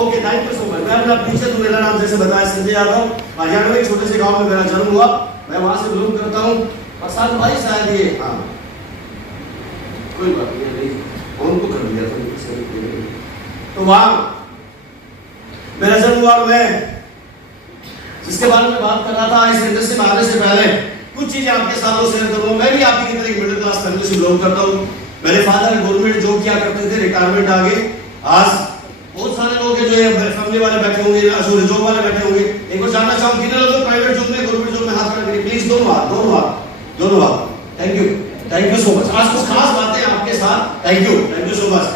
Okay, thank you so much. मैं अपना परिचय दूं। मेरा नाम जैसे बताया संजय यादव, हरियाणा में एक छोटे से गांव में मेरा जन्म हुआ। मैं वहां से बिलोंग करता हूँ। प्रसाद भाई शायद ये, हाँ कोई बात नहीं, उनको कर दिया था तो वहां मेरा जन्म हुआ। और मैं जिसके बारे में बात कर रहा था, इस इंडस्ट्री में आने से पहले कुछ चीजें आपके साथ शेयर करूंगा। मैं भी आपकी तरह एक मिडिल क्लास फैमिली से बिलोंग करता हूँ। मेरे फादर गवर्नमेंट जॉब किया करते थे, रिटायरमेंट आ गए। आज बहुत सारे लोग हैं जो फैमिली वाले बैठे होंगे, जॉब वाले बैठे होंगे। एक बार जानना चाहूँ कितने लोग प्राइवेट जॉब में, गवर्नमेंट जॉब में हाथ खड़ा करिए प्लीज। दोनों हाथ। Thank you so much. आज कुछ खास बातें आपके साथ। Thank you so much.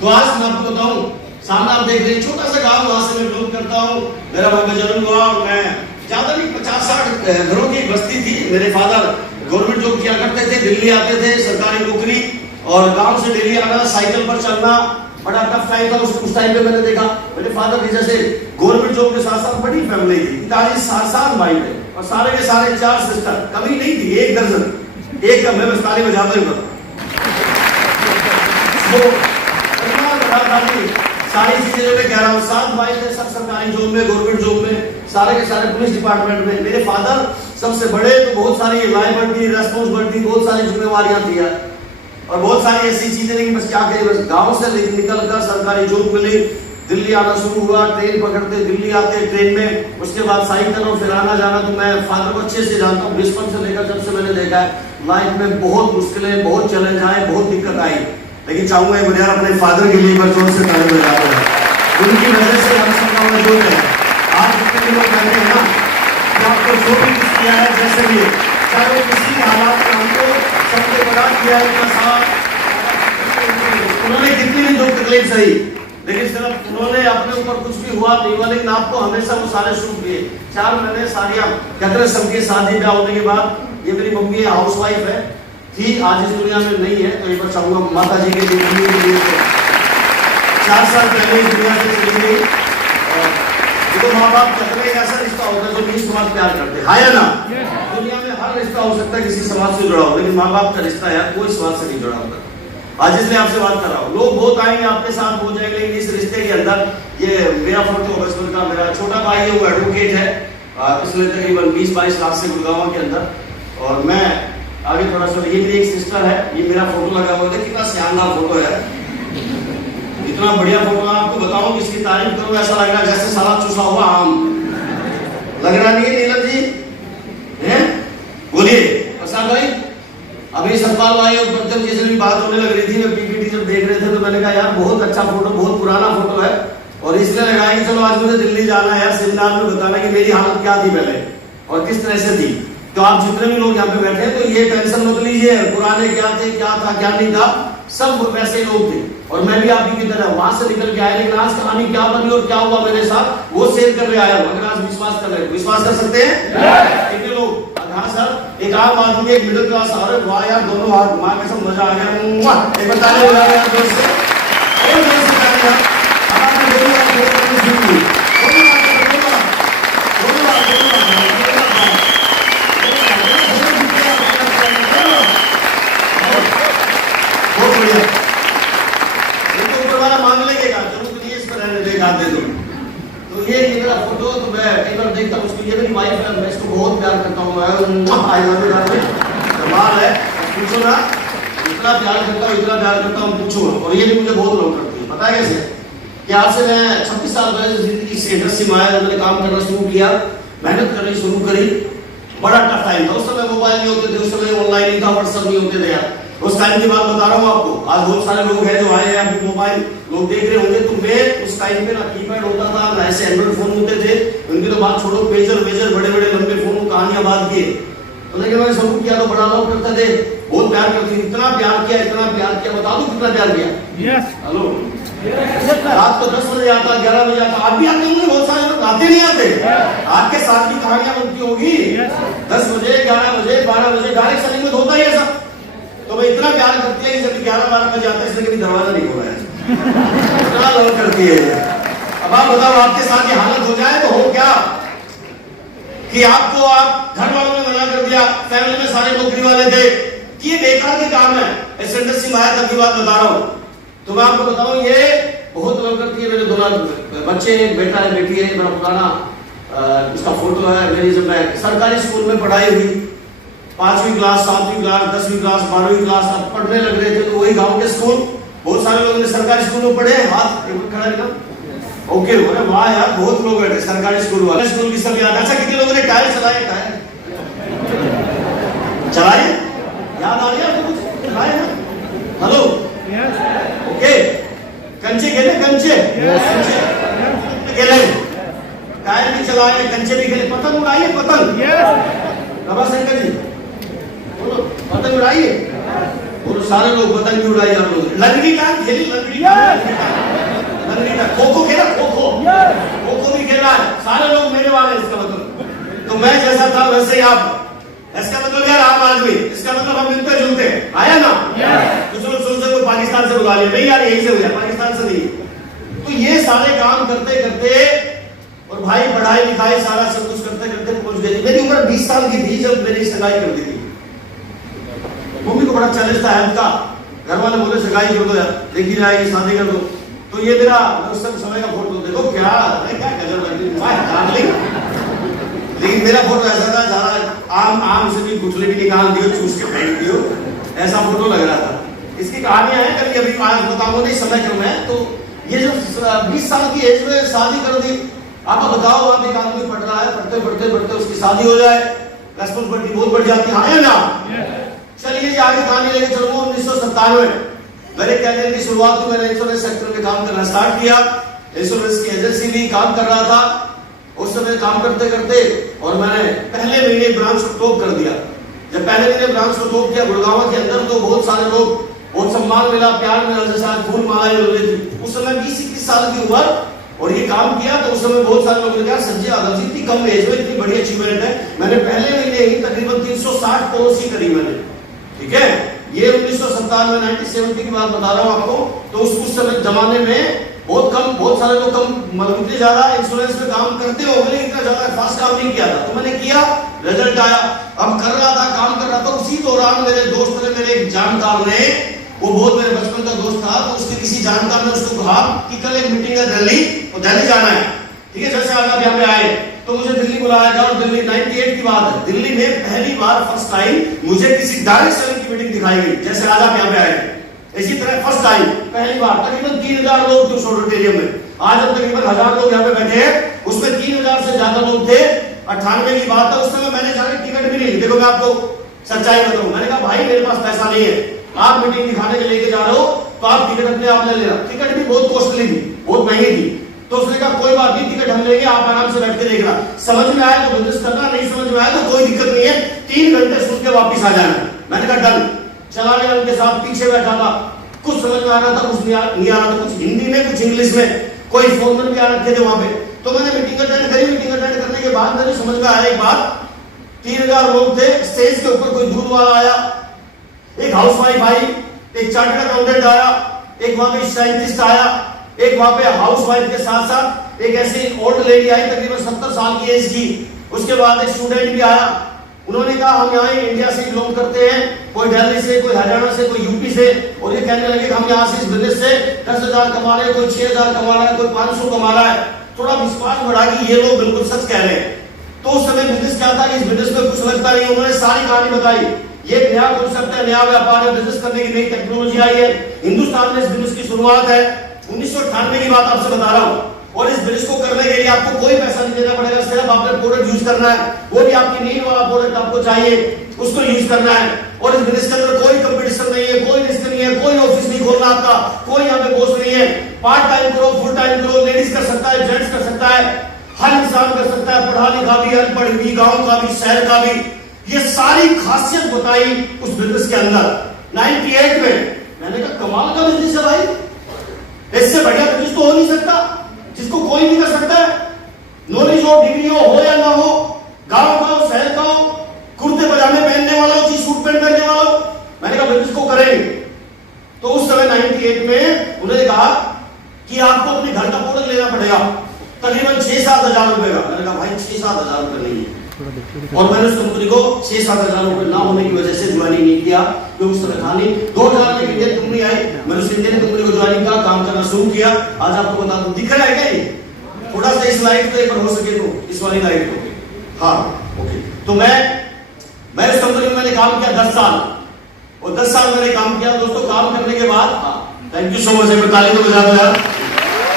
तो आज मैं आपको बताऊं, सामने आप देख रहे हैं छोटा सा गांव, वहां से मैं बिलोंग करता हूं। मेरा वहां का जन्म हुआ। मैं ज्यादा नहीं, 50-60 घरों की बस्ती थी। मेरे फादर गवर्नमेंट जॉब किया करते थे, दिल्ली आते थे, सरकारी नौकरी, और गांव से दिल्ली आना, साइकिल पर चलना बड़ा टफ टाइम था। उस टाइम पे मैंने देखा मेरे फादर की जैसे गवर्नमेंट जॉब के साथ साथ बड़ी फैमिली थी। पिताजी 7 भाई थे और सारे के सारे 4 सिस्टर, कभी नहीं थी, 1 दर्जन। एक कम मैं ताली बजाता हूं। सारी चीजें जो मैं कह रहा हूँ, 7 भाई थे, सब सरकारी जॉब में, गवर्नमेंट जॉब में, सारे के सारे पुलिस डिपार्टमेंट में। मेरे फादर सबसे बड़े, तो बहुत सारी लायबिलिटी, रेस्पॉन्सिबिलिटी, बहुत सारी जिम्मेवारियां थी यार। और बहुत सारी ऐसी चीजें नहीं, बस क्या करें, बस गांव से निकल कर सरकारी जॉब मिली, दिल्ली आना शुरू हुआ, ट्रेन पकड़ते दिल्ली आते, ट्रेन में, उसके बाद साइकिल और फिर आना जाना। तो मैं फादर को अच्छे से जानता हूँ, बचपन से लेकर जब से मैंने देखा है लाइफ में बहुत मुश्किलें, बहुत चैलेंज आए, बहुत दिक्कत आई। लेकिन चाहूंगा एक बार अपने फादर के लिए जोर से ताली बजाते हैं। उनकी वजह से हम सब मौजूद हैं। आज जितने लोग कहते हैं ना कि आपको जो भी किया है, जैसे भी, चाहे वो किसी हालात में हमको सबसे बड़ा किया है, उन्होंने कितनी भी दुख तकलीफ सही, लेकिन सिर्फ उन्होंने अपने ऊपर कुछ भी हुआ नहीं हुआ, लेकिन आपको हमेशा वो सारे सुख दिए। 4 महीने सारियां कहते सबके शादी ब्याह होने के बाद, ये मेरी मम्मी हाउस वाइफ है, थी, आज इस दुनिया में नहीं है। तो एक बार चाहूंगा माता जी के लिए 4 साल पहले इस दुनिया से चली गई। तो माँ बाप कहते हैं ऐसा रिश्ता होता है जो नहीं समाज प्यार करते हैं, या ना? दुनिया में हर रिश्ता हो सकता है किसी समाज से जुड़ा हो, लेकिन माँ बाप का रिश्ता है कोई समाज से नहीं जुड़ा होता। आज इसलिए आपसे बात कर रहा हूँ। लोग बहुत आएंगे आपके साथ हो जाएंगे, लेकिन इस रिश्ते के अंदर ये मेरा फोटो बचपन का, मेरा छोटा भाई है, वो एडवोकेट है, पिछले तकरीबन 20-22 लाख से गुड़गांव के अंदर। और मैं आगे थोड़ा सा, ये मेरी एक सिस्टर है, ये मेरा फोटो लगा हुआ है, कितना शानदार फोटो है, इतना बढ़िया फोटो। आपको बताऊं कि इसकी तारीफ करूं, ऐसा लग रहा है जैसे सारा चूसा हुआ आम, लग रहा नहीं है नीलम जी? हैं? बोलिए प्रसाद भाई। अभी सतपाल भाई और प्रत्यम जी से भी बात होने लग रही थी, मैं पीपीटी जब देख रहे थे तो मैंने कहा यार बहुत अच्छा फोटो, बहुत पुराना फोटो है। और इसलिए लगाया कि चलो आज मुझे दिल्ली जाना है यार, सेमिनार में बताना कि मेरी हालत क्या थी पहले और किस तरह से थी। तो आप जितने भी लोग यहाँ पे बैठे हैं, तो ये टेंशन मत लीजिए, पुराने क्या थे, क्या था, क्या नहीं था, सब वैसे लोग थे। और मैं भी आपकी की तरह वहां से निकल के आया, लेकिन आज कहानी क्या बनी और क्या हुआ मेरे साथ, वो शेयर करने आया हूं। अगर आज विश्वास कर रहे हैं, विश्वास कर सकते हैं कितने लोग? हाँ सर, एक आम आदमी, एक मिडिल क्लास, अरे वाह यार, दोनों हाथ घुमा के सब मजा आ गया। एक बताने लगा यार दोस्त से, और जोर से बताने यार, आपने दोनों बात बहुत करनी शुरू की, दोनों बात बहुत बढ़िया। इनको ऊपर वाला मांग लेंगे का, जरूर नहीं इस पर रहने देगा दे दो। तो ये मेरा फोटो, तो मैं कई बार देखता हूँ उसको, ये मेरी वाइफ है, मैं इसको बहुत प्यार करता हूँ। आई लव यू डार्लिंग, कमाल है, पूछो ना, इतना प्यार करता हूँ, इतना प्यार करता हूँ, पूछो। और ये भी मुझे बहुत लव करती है, पता है कैसे? कि आज से मैं 26 साल पहले जिंदगी से इंडस्ट्री में आया, मैंने काम करना शुरू किया, मेहनत करनी शुरू करी। बड़ा टफ टाइम था, उस समय मोबाइल नहीं होते थे, उस समय ऑनलाइन नहीं था, व्हाट्सएप नहीं होते थे यार। उस टाइम की बात बता रहा हूँ आपको। आज बहुत सारे लोग हैं जो आए हैं, अभी मोबाइल लोग देख रहे होंगे, तो मैं उस टाइम पे ना कीपैड होता था, ना ऐसे एंड्रॉइड फोन होते थे, उनकी तो बात छोड़ो, पेजर बड़े बड़े लंबे फोन, कहानियां बात किए। तो लेकिन मैंने सब किया, तो बड़ा लोग करते थे, बहुत प्यार करती, इतना प्यार किया, बता दो कितना प्यार किया। हेलो, रात को 10 बजे आता, 11 बजे आता, आप भी आते होंगे, बहुत सारे लोग आते नहीं आते, आपके साथ की कहानियां बनती होगी। 10 बजे, 11 बजे, 12 बजे डायरेक्ट सेलिंग में होता ही ऐसा। तो मैं इतना प्यार करती है, जब 11-12 बजे आता है, इसलिए कभी दरवाजा नहीं खोला है, इतना लव करती है। अब आप बताओ, आपके साथ ये हालत हो जाए तो हो क्या? कि आपको आप घर वालों ने मना कर दिया, फैमिली में सारे नौकरी वाले थे कि ये बेकार के काम है, इस इंडस्ट्री में आया, तब की बात बता रहा हूं। तो मैं आपको बताऊं, ये बहुत लव करती है। मेरे दोनों बच्चे, एक बेटा है, बेटी है। मेरा पुराना इसका फोटो है। मेरी जब मैं सरकारी स्कूल में पढ़ाई हुई, 5वीं क्लास, 7वीं क्लास, 10वीं क्लास, 12वीं क्लास अब पढ़ने लग रहे थे, तो वही गांव के स्कूल, बहुत सारे लोगों ने सरकारी स्कूल में पढ़े। हाथ एक खड़ा रखना, ओके। बोले वाह यार, बहुत लोग बैठे सरकारी स्कूल वाले। स्कूल की सब याद। अच्छा, कितने लोगों ने टायर चलाए? टायर चलाए? याद आ गया आपको? कुछ चलाए ना? Hello, okay. कंचे खेले? कंचे खेले, टायर भी चलाए, कंचे भी खेले, पतंग उड़ाइए, पतंग। रवाशंकर जी बोलो, पतंग उड़ाइए। बोलो, सारे लोग पतंग भी उड़ाइए। आप लोग लंगड़ी टांग खेली? लंगड़ी टांग, खो खो खेला? खो खो भी खेला है। सारे लोग मेरे वाले। इसका मतलब तो मैं जैसा था वैसे ही आप। इसका मतलब यार आम आदमी, इसका मतलब हम मिलते जुलते। आया ना? कुछ लोग सोचते को पाकिस्तान से बुला लिया, नहीं यार यही से हो जाए, पाकिस्तान से नहीं। तो ये सारे काम करते करते और भाई पढ़ाई लिखाई सारा सब कुछ करते करते पहुंच गई। मेरी उम्र 20 साल की थी जब मेरी सगाई कर दी थी। मम्मी को बड़ा चैलेंज था हेल्थ का। घर वाले बोले सगाई कर दो यार, देखी जाएगी, शादी कर दो। तो ये मेरा उस समय का फोटो देखो, क्या गजब लगी। लेकिन मेरा फोटो ऐसा था, ज्यादा आम से भी गुठली भी निकाल दियो, चूस के फेंक दियो, ऐसा फोटो लग रहा था। इसकी कहानियां हैं, कभी अभी आज बताऊंगा, नहीं समय कम है। तो ये जो 20 साल की एज में शादी कर दी। आप बताओ, आप एक आदमी पढ़ रहा है, पढ़ते पढ़ते पढ़ते उसकी शादी हो जाए, रेस्पॉन्सिबिलिटी बहुत बढ़ जाती है ना? चलिए आगे कहानी लेके चलूंगा। 1997 मेरे कैरियर की शुरुआत हुई। मैंने इंश्योरेंस सेक्टर में काम करना स्टार्ट किया। इंश्योरेंस की एजेंसी भी काम कर रहा था उस समय। काम करते करते और मैंने पहले महीने ब्रांच को टॉप कर दिया। जब पहले महीने ब्रांच को टॉप किया गुड़गांव के अंदर, तो बहुत सारे लोग, बहुत सम्मान मिला, प्यार मिला, जैसा फूल मालाएं मिल रही थी। उस समय 20-21 साल की उम्र और ये काम किया। तो उस समय बहुत सारे लोगों ने कहा, संजय यादव जी इतनी कम एज में इतनी बड़ी अचीवमेंट है। मैंने पहले महीने ही तकरीबन 360 पॉलिसी करी मैंने, ठीक है। ये 1997 1970 की बात बता रहा हूँ आपको। तो उस समय जमाने में बहुत सारे लोग कम, इतने ज्यादा इंश्योरेंस में काम करते हो, मैंने इतना ज्यादा खास काम नहीं किया था। तो मैंने किया, रिजल्ट आया। अब कर रहा था, काम कर रहा था। उसी दौरान मेरे दोस्त ने, मेरे एक जानकार ने, वो बहुत मेरे बचपन का दोस्त था, तो उसके किसी जानकार ने उसको कहा कि कल एक मीटिंग है दिल्ली, और दिल्ली जाना है, ठीक है। जैसे आज आप यहाँ पे आए तो मुझे दिल्ली बुलाया गया। और दिल्ली 98 की बात है, दिल्ली में पहली बार फर्स्ट टाइम मुझे किसी डायरेक्ट सेलिंग की मीटिंग दिखाई गई। जैसे आज आप यहाँ पे आए, इसी तरह फर्स्ट टाइम पहली बार तकरीबन 3000 लोग थे उस ऑडिटोरियम में। आज अब तकरीबन 1000 लोग यहाँ पे बैठे हैं, उसमें 3000 से ज्यादा लोग थे। 98 की बात है। उस समय मैंने जाने टिकट भी नहीं। देखो मैं आपको सच्चाई बताऊं, मैंने कहा भाई मेरे पास पैसा नहीं है, आप मीटिंग दिखाने के लेके जा रहे हो तो आप टिकट अपने आप ले लेना। टिकट भी बहुत कॉस्टली थी, बहुत महंगी थी। तो उसने कहा कोई बात नहीं, टिकट हम लेंगे, आप आराम से बैठ के देखना, समझ में आया तो बिजनेस करना, नहीं समझ में आया तो कोई दिक्कत नहीं है, 3 घंटे सुन के वापिस आ जाना। मैंने कहा डन। चला गया, उनके साथ पीछे बैठा था। कुछ समझ में आ रहा था, कुछ नहीं आ रहा था, कुछ हिंदी में, कुछ इंग्लिश में, कोई फॉर्मल भी आ रखे थे वहां पे। तो मैंने मीटिंग अटेंड करी। मीटिंग अटेंड करने के बाद मुझे समझ में आया एक बात, 3000 लोग थे। स्टेज के ऊपर कोई दूध वाला आया, एक हाउसवाइफ आई, एक चार्टर्ड अकाउंटेंट आया, एक वहां पे साइंटिस्ट आया, एक वहां पे हाउसवाइफ के साथ साथ एक ऐसी ओल्ड लेडी आई तकरीबन 70 साल की एज की। उसके बाद एक स्टूडेंट भी आया। उन्होंने कहा हम यहाँ इंडिया से बिलोंग करते हैं, कोई दिल्ली से, कोई हरियाणा से, कोई यूपी से, और ये कहने लगे कि हम यहाँ से इस बिजनेस से 10,000 कमा रहे हैं, कोई 6,000 कमा रहा है, कोई 500 कमा रहा है। थोड़ा विश्वास बढ़ा कि ये लोग बिल्कुल सच कह रहे हैं। तो उस समय बिजनेस क्या था कि इस बिजनेस में कुछ लगता नहीं। उन्होंने सारी कहानी बताई, ये नया कॉन्सेप्ट है, नया व्यापार है, बिजनेस करने की नई टेक्नोलॉजी आई है, हिंदुस्तान में इस बिजनेस की शुरुआत है। 1998 की बात आपसे बता रहा हूँ। और इस बिजनेस को करने के लिए आपको कोई पैसा नहीं देना पड़ेगा, सिर्फ आपने प्रोडक्ट यूज करना है, वो भी आपकी नीड वाला प्रोडक्ट आपको चाहिए, उसको यूज करना है। और इस बिजनेस के अंदर कोई कंपटीशन नहीं है, कोई रिस्क नहीं है, कोई ऑफिस नहीं खोलना आपका, कोई यहाँ पे बॉस नहीं है। पार्ट टाइम करो, फुल टाइम करो, लेडीज कर सकता है, जेंट्स कर सकता है, हर इंसान कर सकता है, पढ़ा लिखा भी, अनपढ़ भी, गाँव का भी, शहर का भी। ये सारी खासियत बताई उस बिजनेस के अंदर 98 में। मैंने कहा कमाल का बिजनेस है भाई, इससे बढ़िया बिजनेस तो हो नहीं सकता, जिसको कोई भी कर सकता है। नॉलेज हो, डिग्री हो या ना हो, गांव का हो, शहर का हो, कुर्ते पजामे पहनने वाला हो, सूट पैंट पहनने वाला हो, मैंने कहा बिजनेस को करेंगे। तो उस समय 98 में उन्होंने कहा कि आपको अपने घर का प्रोडक्ट लेना पड़ेगा तकरीबन 6-7 हजार रुपए का। मैंने कहा भाई 6-7 हजार रुपए नहीं है, और मैंने उस कंपनी को 6-7 हजार रुपए ना होने की वजह से ज्वाइनिंग नहीं किया, क्योंकि उस तरह था नहीं। 2000 में इंडियन कंपनी आई, मैंने उस इंडियन कंपनी को ज्वाइनिंग किया, काम करना शुरू किया। आज आपको बता दूं, दिख रहा है क्या ये? थोड़ा सा इस लाइट को एक बार हो सके तो, इस वाली लाइट को, हाँ ओके। तो मैं उस कंपनी में मैंने काम किया 10 साल, और 10 साल मैंने काम किया दोस्तों। काम करने के बाद, थैंक यू सो मच, मैं ताली को बजा दो यार।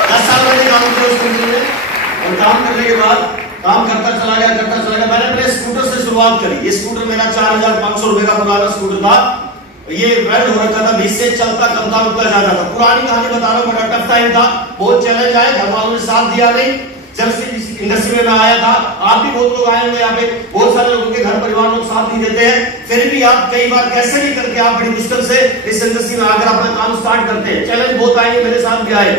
10 साल मैंने काम किया उस कंपनी में, और काम करने के बाद काम करता चला गया। मैंने अपने स्कूटर से शुरुआत करी। ये स्कूटर मेरा 4500 रुपए का पुराना स्कूटर था। ये वेल्ड हो रखा था, बीच से चलता कम था, रुकता जाता था। पुरानी कहानी बता रहा हूँ, बड़ा टफ टाइम था, बहुत चैलेंज आए, घर वालों ने साथ दिया नहीं। जब से इस इंडस्ट्री में मैं आया था, आप भी बहुत लोग आए होंगे यहाँ पे, बहुत सारे लोगों के घर परिवार लोग साथ नहीं देते हैं, फिर भी आप कई बार कैसे भी करके आप बड़ी मुश्किल से इस इंडस्ट्री में आकर अपना काम स्टार्ट करते हैं। चैलेंज बहुत आएंगे, मेरे साथ भी आए।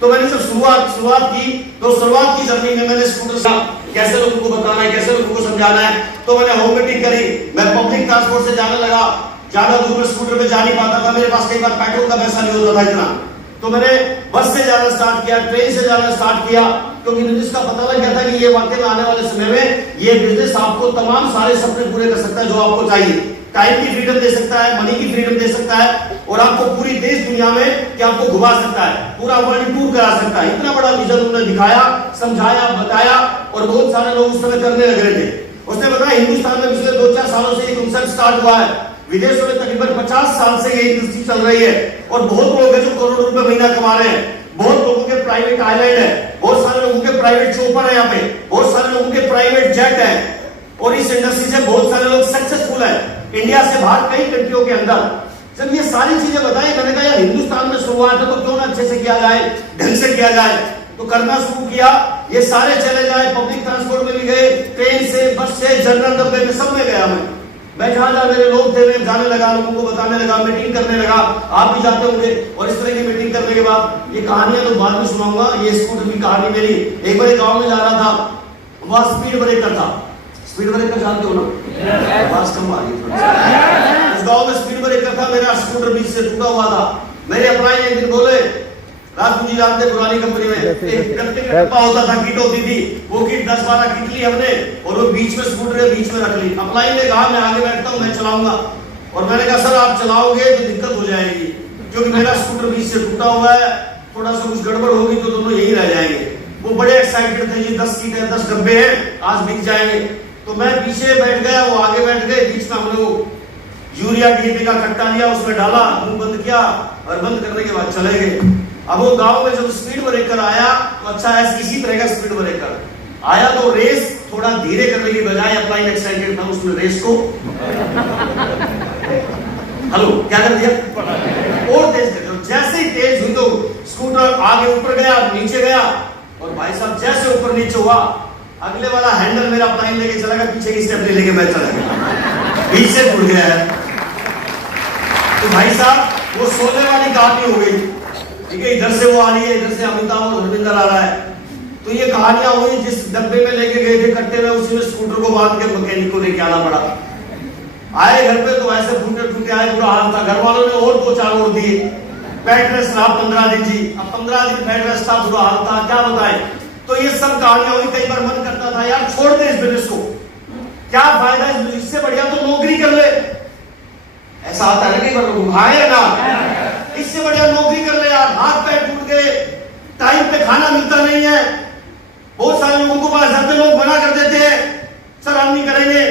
तो मैंने जब शुरुआत की, तो शुरुआत की जर्नी में मैंने स्कूटर से कैसे लोगों को बताना है, कैसे लोगों को समझाना है, तो मैंने होम मीटिंग करी। मैं पब्लिक ट्रांसपोर्ट से जाने लगा, ज्यादा दूर में स्कूटर पे जा नहीं पाता था, मेरे पास कई बार पेट्रोल का पैसा नहीं होता था इतना। तो मैंने बस से जाना स्टार्ट किया, ट्रेन से जाना स्टार्ट किया, क्योंकि मुझे इसका पता लग गया था कि ये वाकई में आने वाले समय में ये बिजनेस आपको तमाम सारे सपने पूरे कर सकता है जो आपको चाहिए। टाइम की फ्रीडम दे सकता है, मनी की फ्रीडम दे सकता है, और आपको पूरी देश दुनिया में कि आपको घुमा सकता है, पूरा वर्ल्ड टूर करा सकता है। इतना बड़ा विजन उन्होंने दिखाया, समझाया, बताया, और बहुत सारे लोग उस समय करने लग रहे थे। उसने बताया हिंदुस्तान में पिछले 2-4 सालों से ये कॉन्सेप्ट स्टार्ट हुआ है, विदेशों में तकरीबन 50 साल से ये इंडस्ट्री चल रही है, और बहुत लोग हैं जो करोड़ों रुपए महीना कमा रहे हैं। बहुत लोगों के प्राइवेट आइलैंड है, बहुत सारे लोगों के प्राइवेट चोपर है, यहाँ पे बहुत सारे लोगों के प्राइवेट जेट है, और इस इंडस्ट्री से बहुत सारे लोग सक्सेसफुल है इंडिया से बाहर कई कंट्रियों के अंदर। जब ये सारी चीजें बताई, मैंने कहा यार हिंदुस्तान में शुरुआत है तो क्यों ना अच्छे से किया जाए, ढंग से किया जाए। तो करना शुरू किया। ये सारे चले जाए, पब्लिक ट्रांसपोर्ट में भी गए, ट्रेन से, बस से, जनरल डब्बे में, सब में गया मैं जहां जहां मेरे लोग थे मैं जाने लगा, लोगों को बताने लगा, मीटिंग करने लगा। आप भी जाते होंगे, और इस तरह की मीटिंग करने के बाद ये कहानियां तो बाद में सुनाऊंगा। ये स्कूटर की कहानी मेरी, एक बार गाँव में जा रहा था, वहां स्पीड ब्रेकर था। स्पीड ब्रेकर जानते हो ना, आवाज कम आ रही है। उस गांव में स्पीड ब्रेकर था, मेरा स्कूटर बीच से टूटा हुआ था। मेरे अपराई एक दिन बोले, राजपूत जी जानते पुरानी कंपनी में एक गत्ते का डब्बा होता था, किट होती थी, वो किट 10-12 किट ली हमने, और वो बीच में स्कूटर के बीच में रख ली। अपराई ने कहा मैं आगे बैठता हूँ, मैं चलाऊंगा। और मैंने कहा सर आप चलाओगे तो दिक्कत हो जाएगी, क्योंकि मेरा स्कूटर बीच से टूटा हुआ है, थोड़ा सा कुछ गड़बड़ होगी तो दोनों यही रह जाएंगे। वो बड़े एक्साइटेड थे, ये 10 सीट है, 10 डब्बे हैं, आज बिक जाएंगे। तो मैं पीछे बैठ गया, वो आगे बैठ गए, बीच में हमने वो यूरिया डीएपी का कट्टा लिया, उसमें डाला, मुंह बंद किया, और बंद करने के बाद चले गए। अब वो गांव में जब स्पीड ब्रेकर आया तो अच्छा है, इसी तरह का स्पीड ब्रेकर आया तो रेस थोड़ा धीरे करने की बजाय अपना एक्साइटेड था, उसने रेस को हेलो क्या कर दिया और तेज कर दिया। जैसे ही तेज हुई तो स्कूटर आगे ऊपर गया, नीचे गया, और भाई साहब जैसे ऊपर नीचे हुआ, अगले वाला हैंडल मेरा प्लाइन लेके चला गया, पीछे की स्टेपनी लेके मैं चला गया, बीच से टूट गया है। तो भाई साहब वो सोने वाली कहानी हो गई, ठीक है। इधर से वो आ रही है, इधर से अमिताभ और धर्मेंद्र आ रहा है। तो ये कहानियां हुई, जिस डब्बे में लेके गए थे कट्टे में, उसी में स्कूटर को बांध के मैकेनिक को लेके आना पड़ा। आए घर पे तो ऐसे फूटे आए, बुरा हाल था। घर वालों ने और 2-4 और दिए। बेड रेस्ट रहा 15 दिन जी, अब 15 दिन बेड रेस्ट था, बुरा हाल था, क्या बताए। तो ये सब कहानियां हुई। कई बार मन करता था यार छोड़ दे इस बिजनेस को, क्या फायदा इस बिजनेस से, बढ़िया तो नौकरी कर ले। ऐसा आता है कई बार लोग, हाँ या ना, इससे बढ़िया नौकरी कर ले यार, हाथ पैर टूट गए, टाइम पे खाना मिलता नहीं है। बहुत सारे लोगों को पास जाते लोग मना कर देते हैं, सर हम नहीं करेंगे।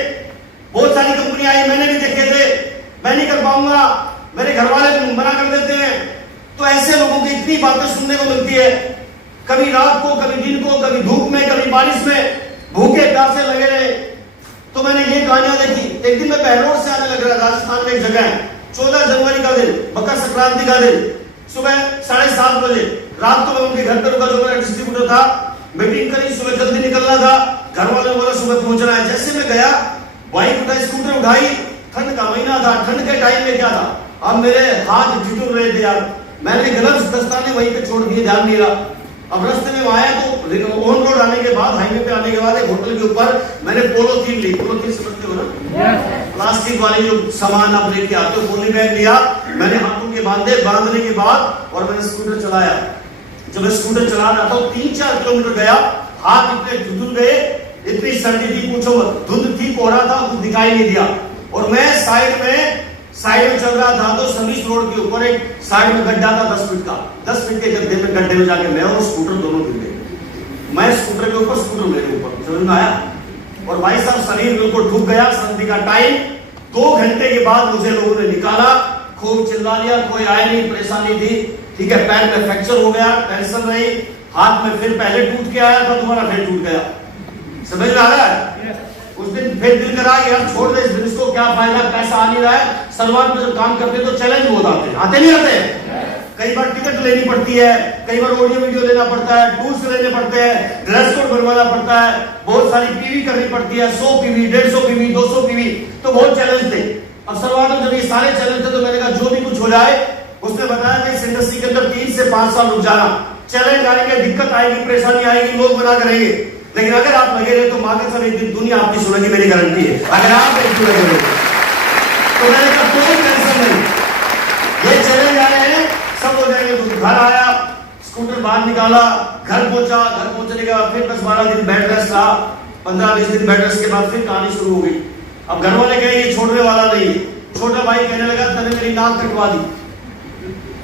बहुत सारी कंपनियां आई, मैंने भी देखे थे, मैं नहीं कर पाऊंगा, मेरे घर वाले मना कर देते हैं। तो ऐसे लोगों की इतनी बातें सुनने को मिलती है, कभी रात को, कभी दिन को, कभी धूप में, कभी बारिश में, भूखे प्यासे लगे रहे। तो मैंने ये कहानियां देखी। एक दिन मैं बहरोड से आने लग रहा, राजस्थान में एक जगह है, 14 जनवरी का दिन, मकर संक्रांति का दिन, सुबह 7:30 बजे। रात को मैं उनके घर पर रुका, जो मेरा डिस्ट्रीब्यूटर था। मीटिंग करी, सुबह जल्दी निकलना था, घर वालों ने बोला सुबह पहुंचना है। जैसे मैं गया, बाइक उठाई, स्कूटर उठाई, ठंड का महीना था, ठंड के टाइम में क्या था, अब मेरे हाथ ठिठुर रहे थे यार। मैंने ग्लव्स दस्ताने वहीं पे छोड़ दिए, ध्यान नहीं रहा। अब रास्ते में आया तो ऑन रोड आने के बाद, हाईवे पे आने के बाद, एक होटल के ऊपर मैंने पोलोथीन ली। पोलोथीन समझते हो ना, प्लास्टिक वाली जो सामान आप लेके आते हो, पोली बैग लिया, मैंने हाथों के बांधने के बाद, और मैंने स्कूटर चलाया। जब मैं स्कूटर चला रहा था 3-4 किलोमीटर गया, हाथ इतने ठिठुर गए, इतनी सर्दी थी पूछो मत, धुंध थी, कोहरा था, कुछ दिखाई नहीं दिया। और मैं साइड में चल रहा था तो सर्विस रोड के ऊपर एक साइड में गड्ढा था 10 फीट का। 10 फीट के गड्ढे में जाके मैं और स्कूटर दोनों गिर गए। मैं स्कूटर के ऊपर, स्कूटर मेरे ऊपर, समझ में आया। और भाई साहब शरीर बिल्कुल डूब गया। सर्दी का टाइम, 2 घंटे के बाद मुझे लोगों ने निकाला, खूब चिल्ला लिया, कोई आया नहीं, परेशानी थी, ठीक है। पैर में फ्रैक्चर हो गया, टेंशन रही, हाथ में फिर पहले टूट के आया था, दोबारा फिर टूट गया, समझ में आ रहा है। उस दिन फिर दिल करा यार छोड़ दे इस बिजनेस को, क्या फायदा, पैसा आ नहीं रहा है। शुरुआत में जब काम करते तो चैलेंज बहुत आते नहीं आते। कई बार टिकट लेनी पड़ती है, कई बार ऑडियो वीडियो लेना पड़ता है, टूल्स लेने पड़ते हैं, ड्रेस कोड बनवाना पड़ता है, बहुत सारी पीवी करनी पड़ती है, 100 पीवी, 150 पीवी, 200 पीवी, तो बहुत चैलेंज थे। अब शुरुआत में जब ये सारे चैलेंज थे तो मैंने कहा जो भी कुछ हो जाए, उसने बताया कि इस इंडस्ट्री के अंदर 3 से 5 साल रुक जाना, चैलेंज आएंगे, दिक्कत आएगी, परेशानी आएगी, लोग मना करेंगे, लेकिन अगर आप लगे रहे तो माँ के सब एक दिन दुनिया आपकी सुनेगी, मेरी गारंटी है। अगर आप एक लगे रहे तो मैंने कहा कोई टेंशन नहीं, ये चैलेंज आए हैं, सब हो जाएंगे। तो घर आया, स्कूटर बाहर निकाला, घर पहुंचा, घर पहुंचने के बाद फिर 10-12 दिन बेड रेस्ट रहा, 15-20 दिन बेड रेस्ट के बाद फिर कहानी शुरू हो गई। अब घर वाले कहे ये छोड़ने वाला नहीं। छोटा भाई कहने लगा तूने मेरी नाक कटवा दी।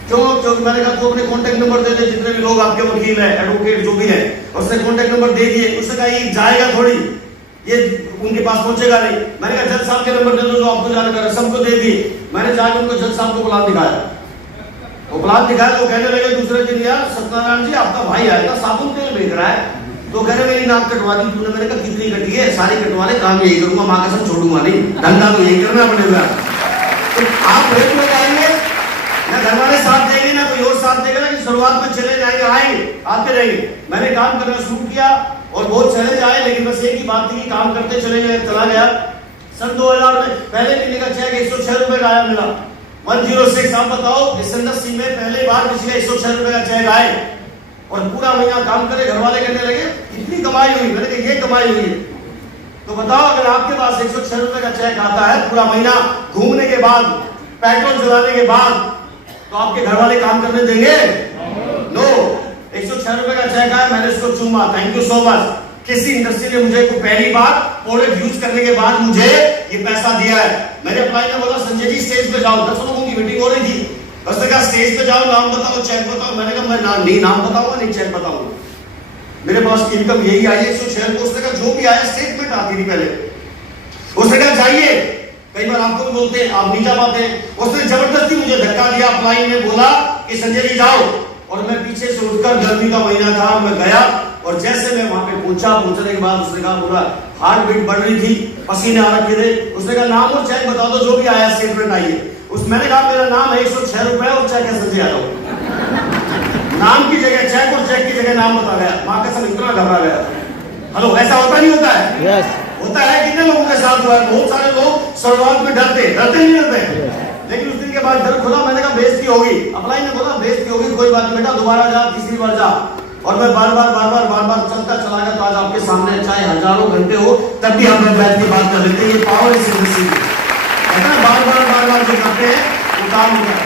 क्यों? मैंने कहा तू अपने कॉन्टेक्ट नंबर दे दे, जितने भी लोग आपके वकील है, एडवोकेट जो भी है, उसने कॉन्टेक्ट नंबर दे दिए। उसने कहा ये जाएगा थोड़ी, ये उनके पास पहुंचेगा नहीं। मैंने कहा जज साहब के नंबर दे दो जो आपको जानकार है, सबको दे दिए। मैंने जाकर उनको जज साहब को प्लान दिखाया, वो प्लान दिखाया तो कहने लगे दूसरे दिन यार सत्यनारायण जी आपका भाई आएगा, साबुन तेल बेच रहा है, तो कह रहे मेरी नाक कटवा दी तूने। मैंने कहा कितनी कटी है? सारी कटवा ले, काम यही करूंगा, माँ कसम छोड़ूंगा नहीं, धंधा तो यही करना पड़ेगा। तो आप रेट में आएंगे ना, घर वाले साथ देंगे ना कोई और साथ देगा ना, कि शुरुआत में चले जाएंगे, आएंगे, आते रहेंगे। मैंने काम करना शुरू किया और बहुत चैलेंज आए, लेकिन बस एक ही बात थी कि काम करते चला गया। सन 2000 में पहले महीने का चेक 106 रुपए का आया मेरा, 106। आप बताओ इस इंडस्ट्री में पहली बार किसी का 106 रुपए का चेक आए और पूरा महीना काम करे। घर वाले कहने लगे कितनी कमाई हुई? मैंने कहा ये कमाई हुई है। तो बताओ अगर आपके पास 106 रुपए का चेक आता है पूरा महीना घूमने के बाद, पेट्रोल चलाने के बाद, तो आपके घर वाले काम करने देंगे? नो। 106 रुपए का चेक आया, मैंने उसको चूमा, थैंक यू सो मच। किसी इंडस्ट्री ने मुझे को पहली बार प्रोडक्ट यूज करने के बाद मुझे ये पैसा दिया है। मैंने अप्लाई में बोला संजय जी स्टेज पे जाओ, 10 लोगों की मीटिंग हो रही थी, उसने कहा स्टेज पे जाओ, नाम बताओ, चेक बताओ। मैंने कहा मैं नाम बताऊंगा नहीं, चेक बताऊंगा, मेरे पास इनकम यही आई है 106 को। उसने कहा जो भी आया स्टेटमेंट आती थी पहले। उसने कहा जाइए, कई बार आपको भी बोलते हैं आप नहीं जा पाते। उसने जबरदस्ती मुझे धक्का दिया, अप्लाई में बोला कि संजय जी जाओ, और मैं पीछे से उठकर, गर्मी का महीना था, मैं गया और जैसे मैं वहां पे पहुंचने के बाद उसने कहा पूरा हार्ट बीट बढ़ रही थी, पसीने आ रखे थे। उसने कहा नाम और चेक बता दो, जो भी आया स्टेटमेंट आइए। मैंने कहा मेरा नाम है 106 रुपए और चेक है संजय यादव। नाम की जगह चेक और चेक की जगह नाम बता गया। माँ कसम इतना घबरा गया। हेलो, ऐसा होता नहीं होता है? yes. होता है। कितने लोगों के साथ हुआ है? बहुत सारे लोग शुरुआत में डरते नहीं डरते, लेकिन उस दिन के बाद डर खुला। मैंने कहा बेइज्जती होगी, अप्लाई में बोला बेइज्जती होगी, कोई बात नहीं बेटा, दोबारा जा, तीसरी बार जा। और मैं बार बार चलता चला गया। तो आज आपके सामने चाहे हजारों घंटे हो तब भी हम लोग बैठ के बात कर लेते हैं। ये पावर इस इंडस्ट्री की है ना, बार बार जो करते हैं वो काम होता है।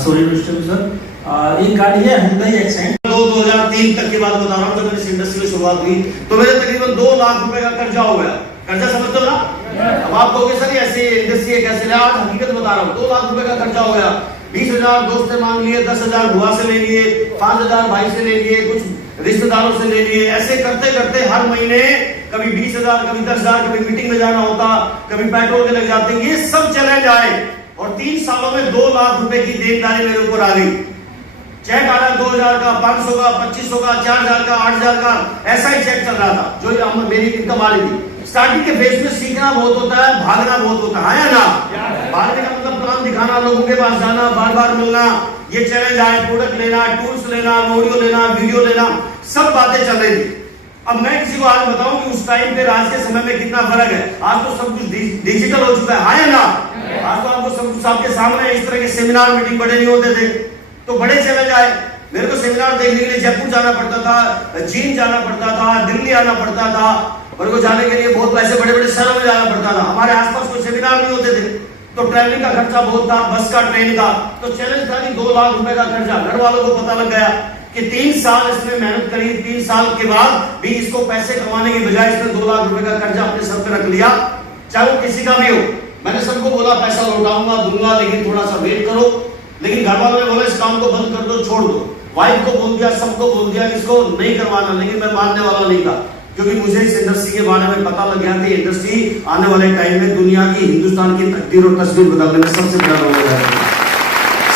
सॉरी मिस्टर सर, एक गाड़ी है Hyundai Accent 2003 तक की बात बता रहा हूँ जब मैंने इस इंडस्ट्री में शुरुआत हुई, तो मेरे तकरीबन 2 लाख रुपए का कर्जा हो गया। कर्जा समझते हो ना? अब आप कहोगे सर ऐसे इंडस्ट्री है कैसे? आज हकीकत बता रहा हूँ, 2 लाख रुपए का कर्जा हो गया। 20,000 दोस्त से मांग लिए, 10,000 बुआ से ले लिए, 5,000 भाई से ले लिए, कुछ रिश्तेदारों से ले लिए। ऐसे करते करते हर महीने कभी 20,000, कभी 10,000, कभी मीटिंग में जाना होता, कभी पेट्रोल के लग जाते। ये सब चैलेंज आए और 3 सालों में 2 लाख रुपए की देनदारी मेरे ऊपर आ गई। चेक आ रहा 2,000 का, 500 का, 2500 का, 4,000 का, 8,000 का, ऐसा ही चेक चल रहा था जो मेरी इनकम आ रही थी। स्टार्टिंग के फेज में सीखना बहुत होता है, भागना बहुत होता है ना? भागने का मतलब प्लान दिखाना, लोगों के पास जाना, बार बार मिलना, ये चैलेंज आए, प्रोडक्ट लेना, टूल्स लेना, ऑडियो लेना, वीडियो लेना, सब बातें चल रही थी। अब मैं किसी को आज बताऊं कि उस टाइम पे आज के समय में कितना फर्क है। आज तो सब कुछ डिजिटल हो चुका है ना? आज तो आपको सब कुछ आपके सामने। इस तरह के सेमिनार मीटिंग बड़े नहीं होते थे, तो बड़े चैलेंज आए। मेरे को सेमिनार देखने के लिए जयपुर जाना पड़ता था, चीन जाना पड़ता था, दिल्ली आना पड़ता था। मेरे को जाने के लिए बहुत पैसे बड़े बड़े शहरों में जाना पड़ता था। हमारे आसपास कोई सेमिनार नहीं होते थे, तो ट्रैवलिंग का खर्चा बहुत था, बस का, ट्रेन का। तो चैलेंज था कि 2 लाख रुपए का खर्चा। घर वालों को पता लग गया कि 3 साल इसमें मेहनत करी, 3 साल के बाद भी इसको पैसे कमाने की बजाय इसने 2 लाख रुपए का कर्जा अपने सर पे रख लिया, चाहे वो किसी का भी हो। मैंने सबको बोला पैसा लौटाऊंगा दूंगा, लेकिन थोड़ा सा वेट करो। लेकिन घर वालों ने बोला इस काम को बंद कर दो, छोड़ दो। वाइफ को बोल दिया, सबको बोल दिया इसको नहीं करवाना, लेकिन मैं मानने वाला नहीं था, क्योंकि मुझे इस इंडस्ट्री के बारे में पता लग गया कि इंडस्ट्री आने वाले टाइम में दुनिया की, हिंदुस्तान की तकदीर और तस्वीर बदलने में सबसे बड़ा रोल है,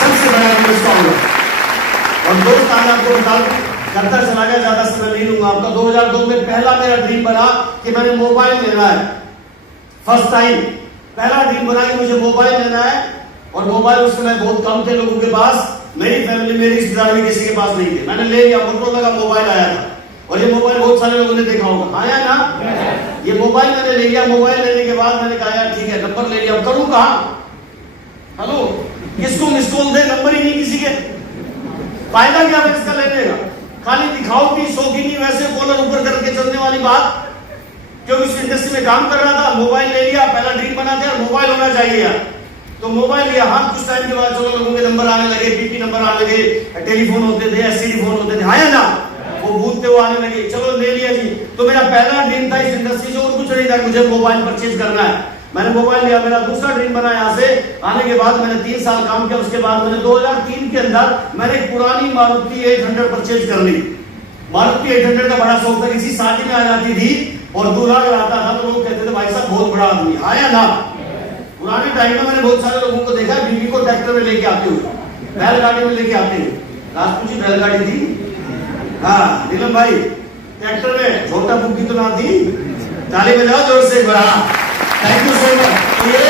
सबसे बड़ा रोल इसका होगा। और दोस्त आज आपको बता दूं, करता चला गया, ज्यादा समय नहीं लूंगा आपका। 2002 में पहला मेरा ड्रीम बना कि मैंने मोबाइल लेना है। फर्स्ट टाइम पहला ड्रीम बना कि मुझे मोबाइल लेना है। और मोबाइल उस समय बहुत कम थे लोगों के पास, मेरी फैमिली, मेरी रिश्तेदार में किसी के पास नहीं थे। मैंने ले लिया, मोटरोला का मोबाइल आया था, और ये मोबाइल बहुत सारे लोगों ने देखा होगा, आया ना। ये मोबाइल मैंने ले लिया। मोबाइल लेने के बाद मैंने कहा यार ठीक है, नंबर ले लिया, अब करूं कहां? हेलो, किसको मिस कॉल दे, नंबर ही नहीं किसी के। फायदा क्या है इसका लेने का? खाली दिखाओ की शौकीनी, वैसे कॉलर ऊपर करके चलने वाली बात। क्योंकि इस इंडस्ट्री में काम कर रहा था, मोबाइल ले लिया, पहला ड्रीम बना था मोबाइल होना चाहिए यार, तो मोबाइल लिया। हाँ, कुछ टाइम के बाद चलो लोगों के नंबर आने लगे, पीपी नंबर आने लगे, टेलीफोन होते थे, एसटीडी फोन होते थे, आया ना, वो भूतते वो आने लगे, चलो ले लिया जी। तो मेरा पहला ड्रीम था इस इंडस्ट्री से, और कुछ नहीं था, मुझे मोबाइल परचेज करना है। मैंने मोबाइल लिया। मेरा दूसरा ड्रीम बना यहाँ से आने के बाद, मैंने 3 साल काम किया। उसके बाद मैंने 2003 के अंदर मैंने एक पुरानी मारुति 800 परचेज कर ली। मारुति 800 का बड़ा शौक था, इसी शादी में आ जाती थी और दूल्हा आता था तो लोग कहते थे भाई साहब बहुत बड़ा आदमी, आया ना। पुराने टाइम में मैंने बहुत सारे लोगों को देखा बीवी को ट्रैक्टर में लेके आते हुए, बैलगाड़ी में लेके आते हुए। राजपूत जी बैलगाड़ी थी, हाँ नीलम भाई, ट्रैक्टर में छोटा बुग्गी तो ना थी। ताली बजाओ जोर से, बड़ा थैंक यू सो मच। तो ये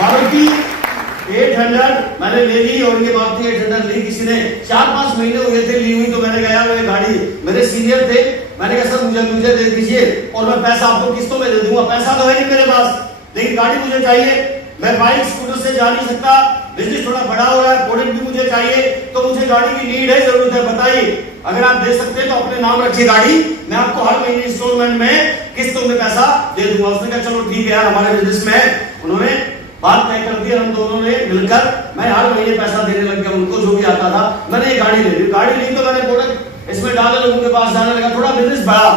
मारुति 800 मैंने ले ली, और ये मारुति 800 ली किसी ने 4-5 महीने हुए थे ली हुई, तो मैंने कहा मेरी गाड़ी, मेरे सीनियर थे, मैंने कहा सर मुझे दे दीजिए और मैं पैसा आपको किस्तों में दे दूंगा। पैसा तो है नहीं मेरे पास, लेकिन गाड़ी मुझे चाहिए। मैं बाइक स्कूटर से जा नहीं सकता, बिजनेस थोड़ा बड़ा हो रहा है, प्रोडक्ट भी मुझे चाहिए, तो मुझे गाड़ी की नीड है, जरूरत है, बताइए। अगर आप दे सकते हैं तो अपने नाम रखिए गाड़ी, मैं आपको हर महीने इंस्टॉलमेंट में किस्तों में पैसा दे दूंगा। उसने कहा चलो ठीक है यार, हमारे बिजनेस में उन्होंने बात तय कर दी, हम दोनों ने मिलकर, मैं हर महीने पैसा देने लग गया उनको, जो भी आता था। मैंने ये गाड़ी ले ली। गाड़ी ली तो मैंने प्रोडक्ट इसमें डाले, लोगों के पास जाने लगा, थोड़ा बिजनेस बढ़ा,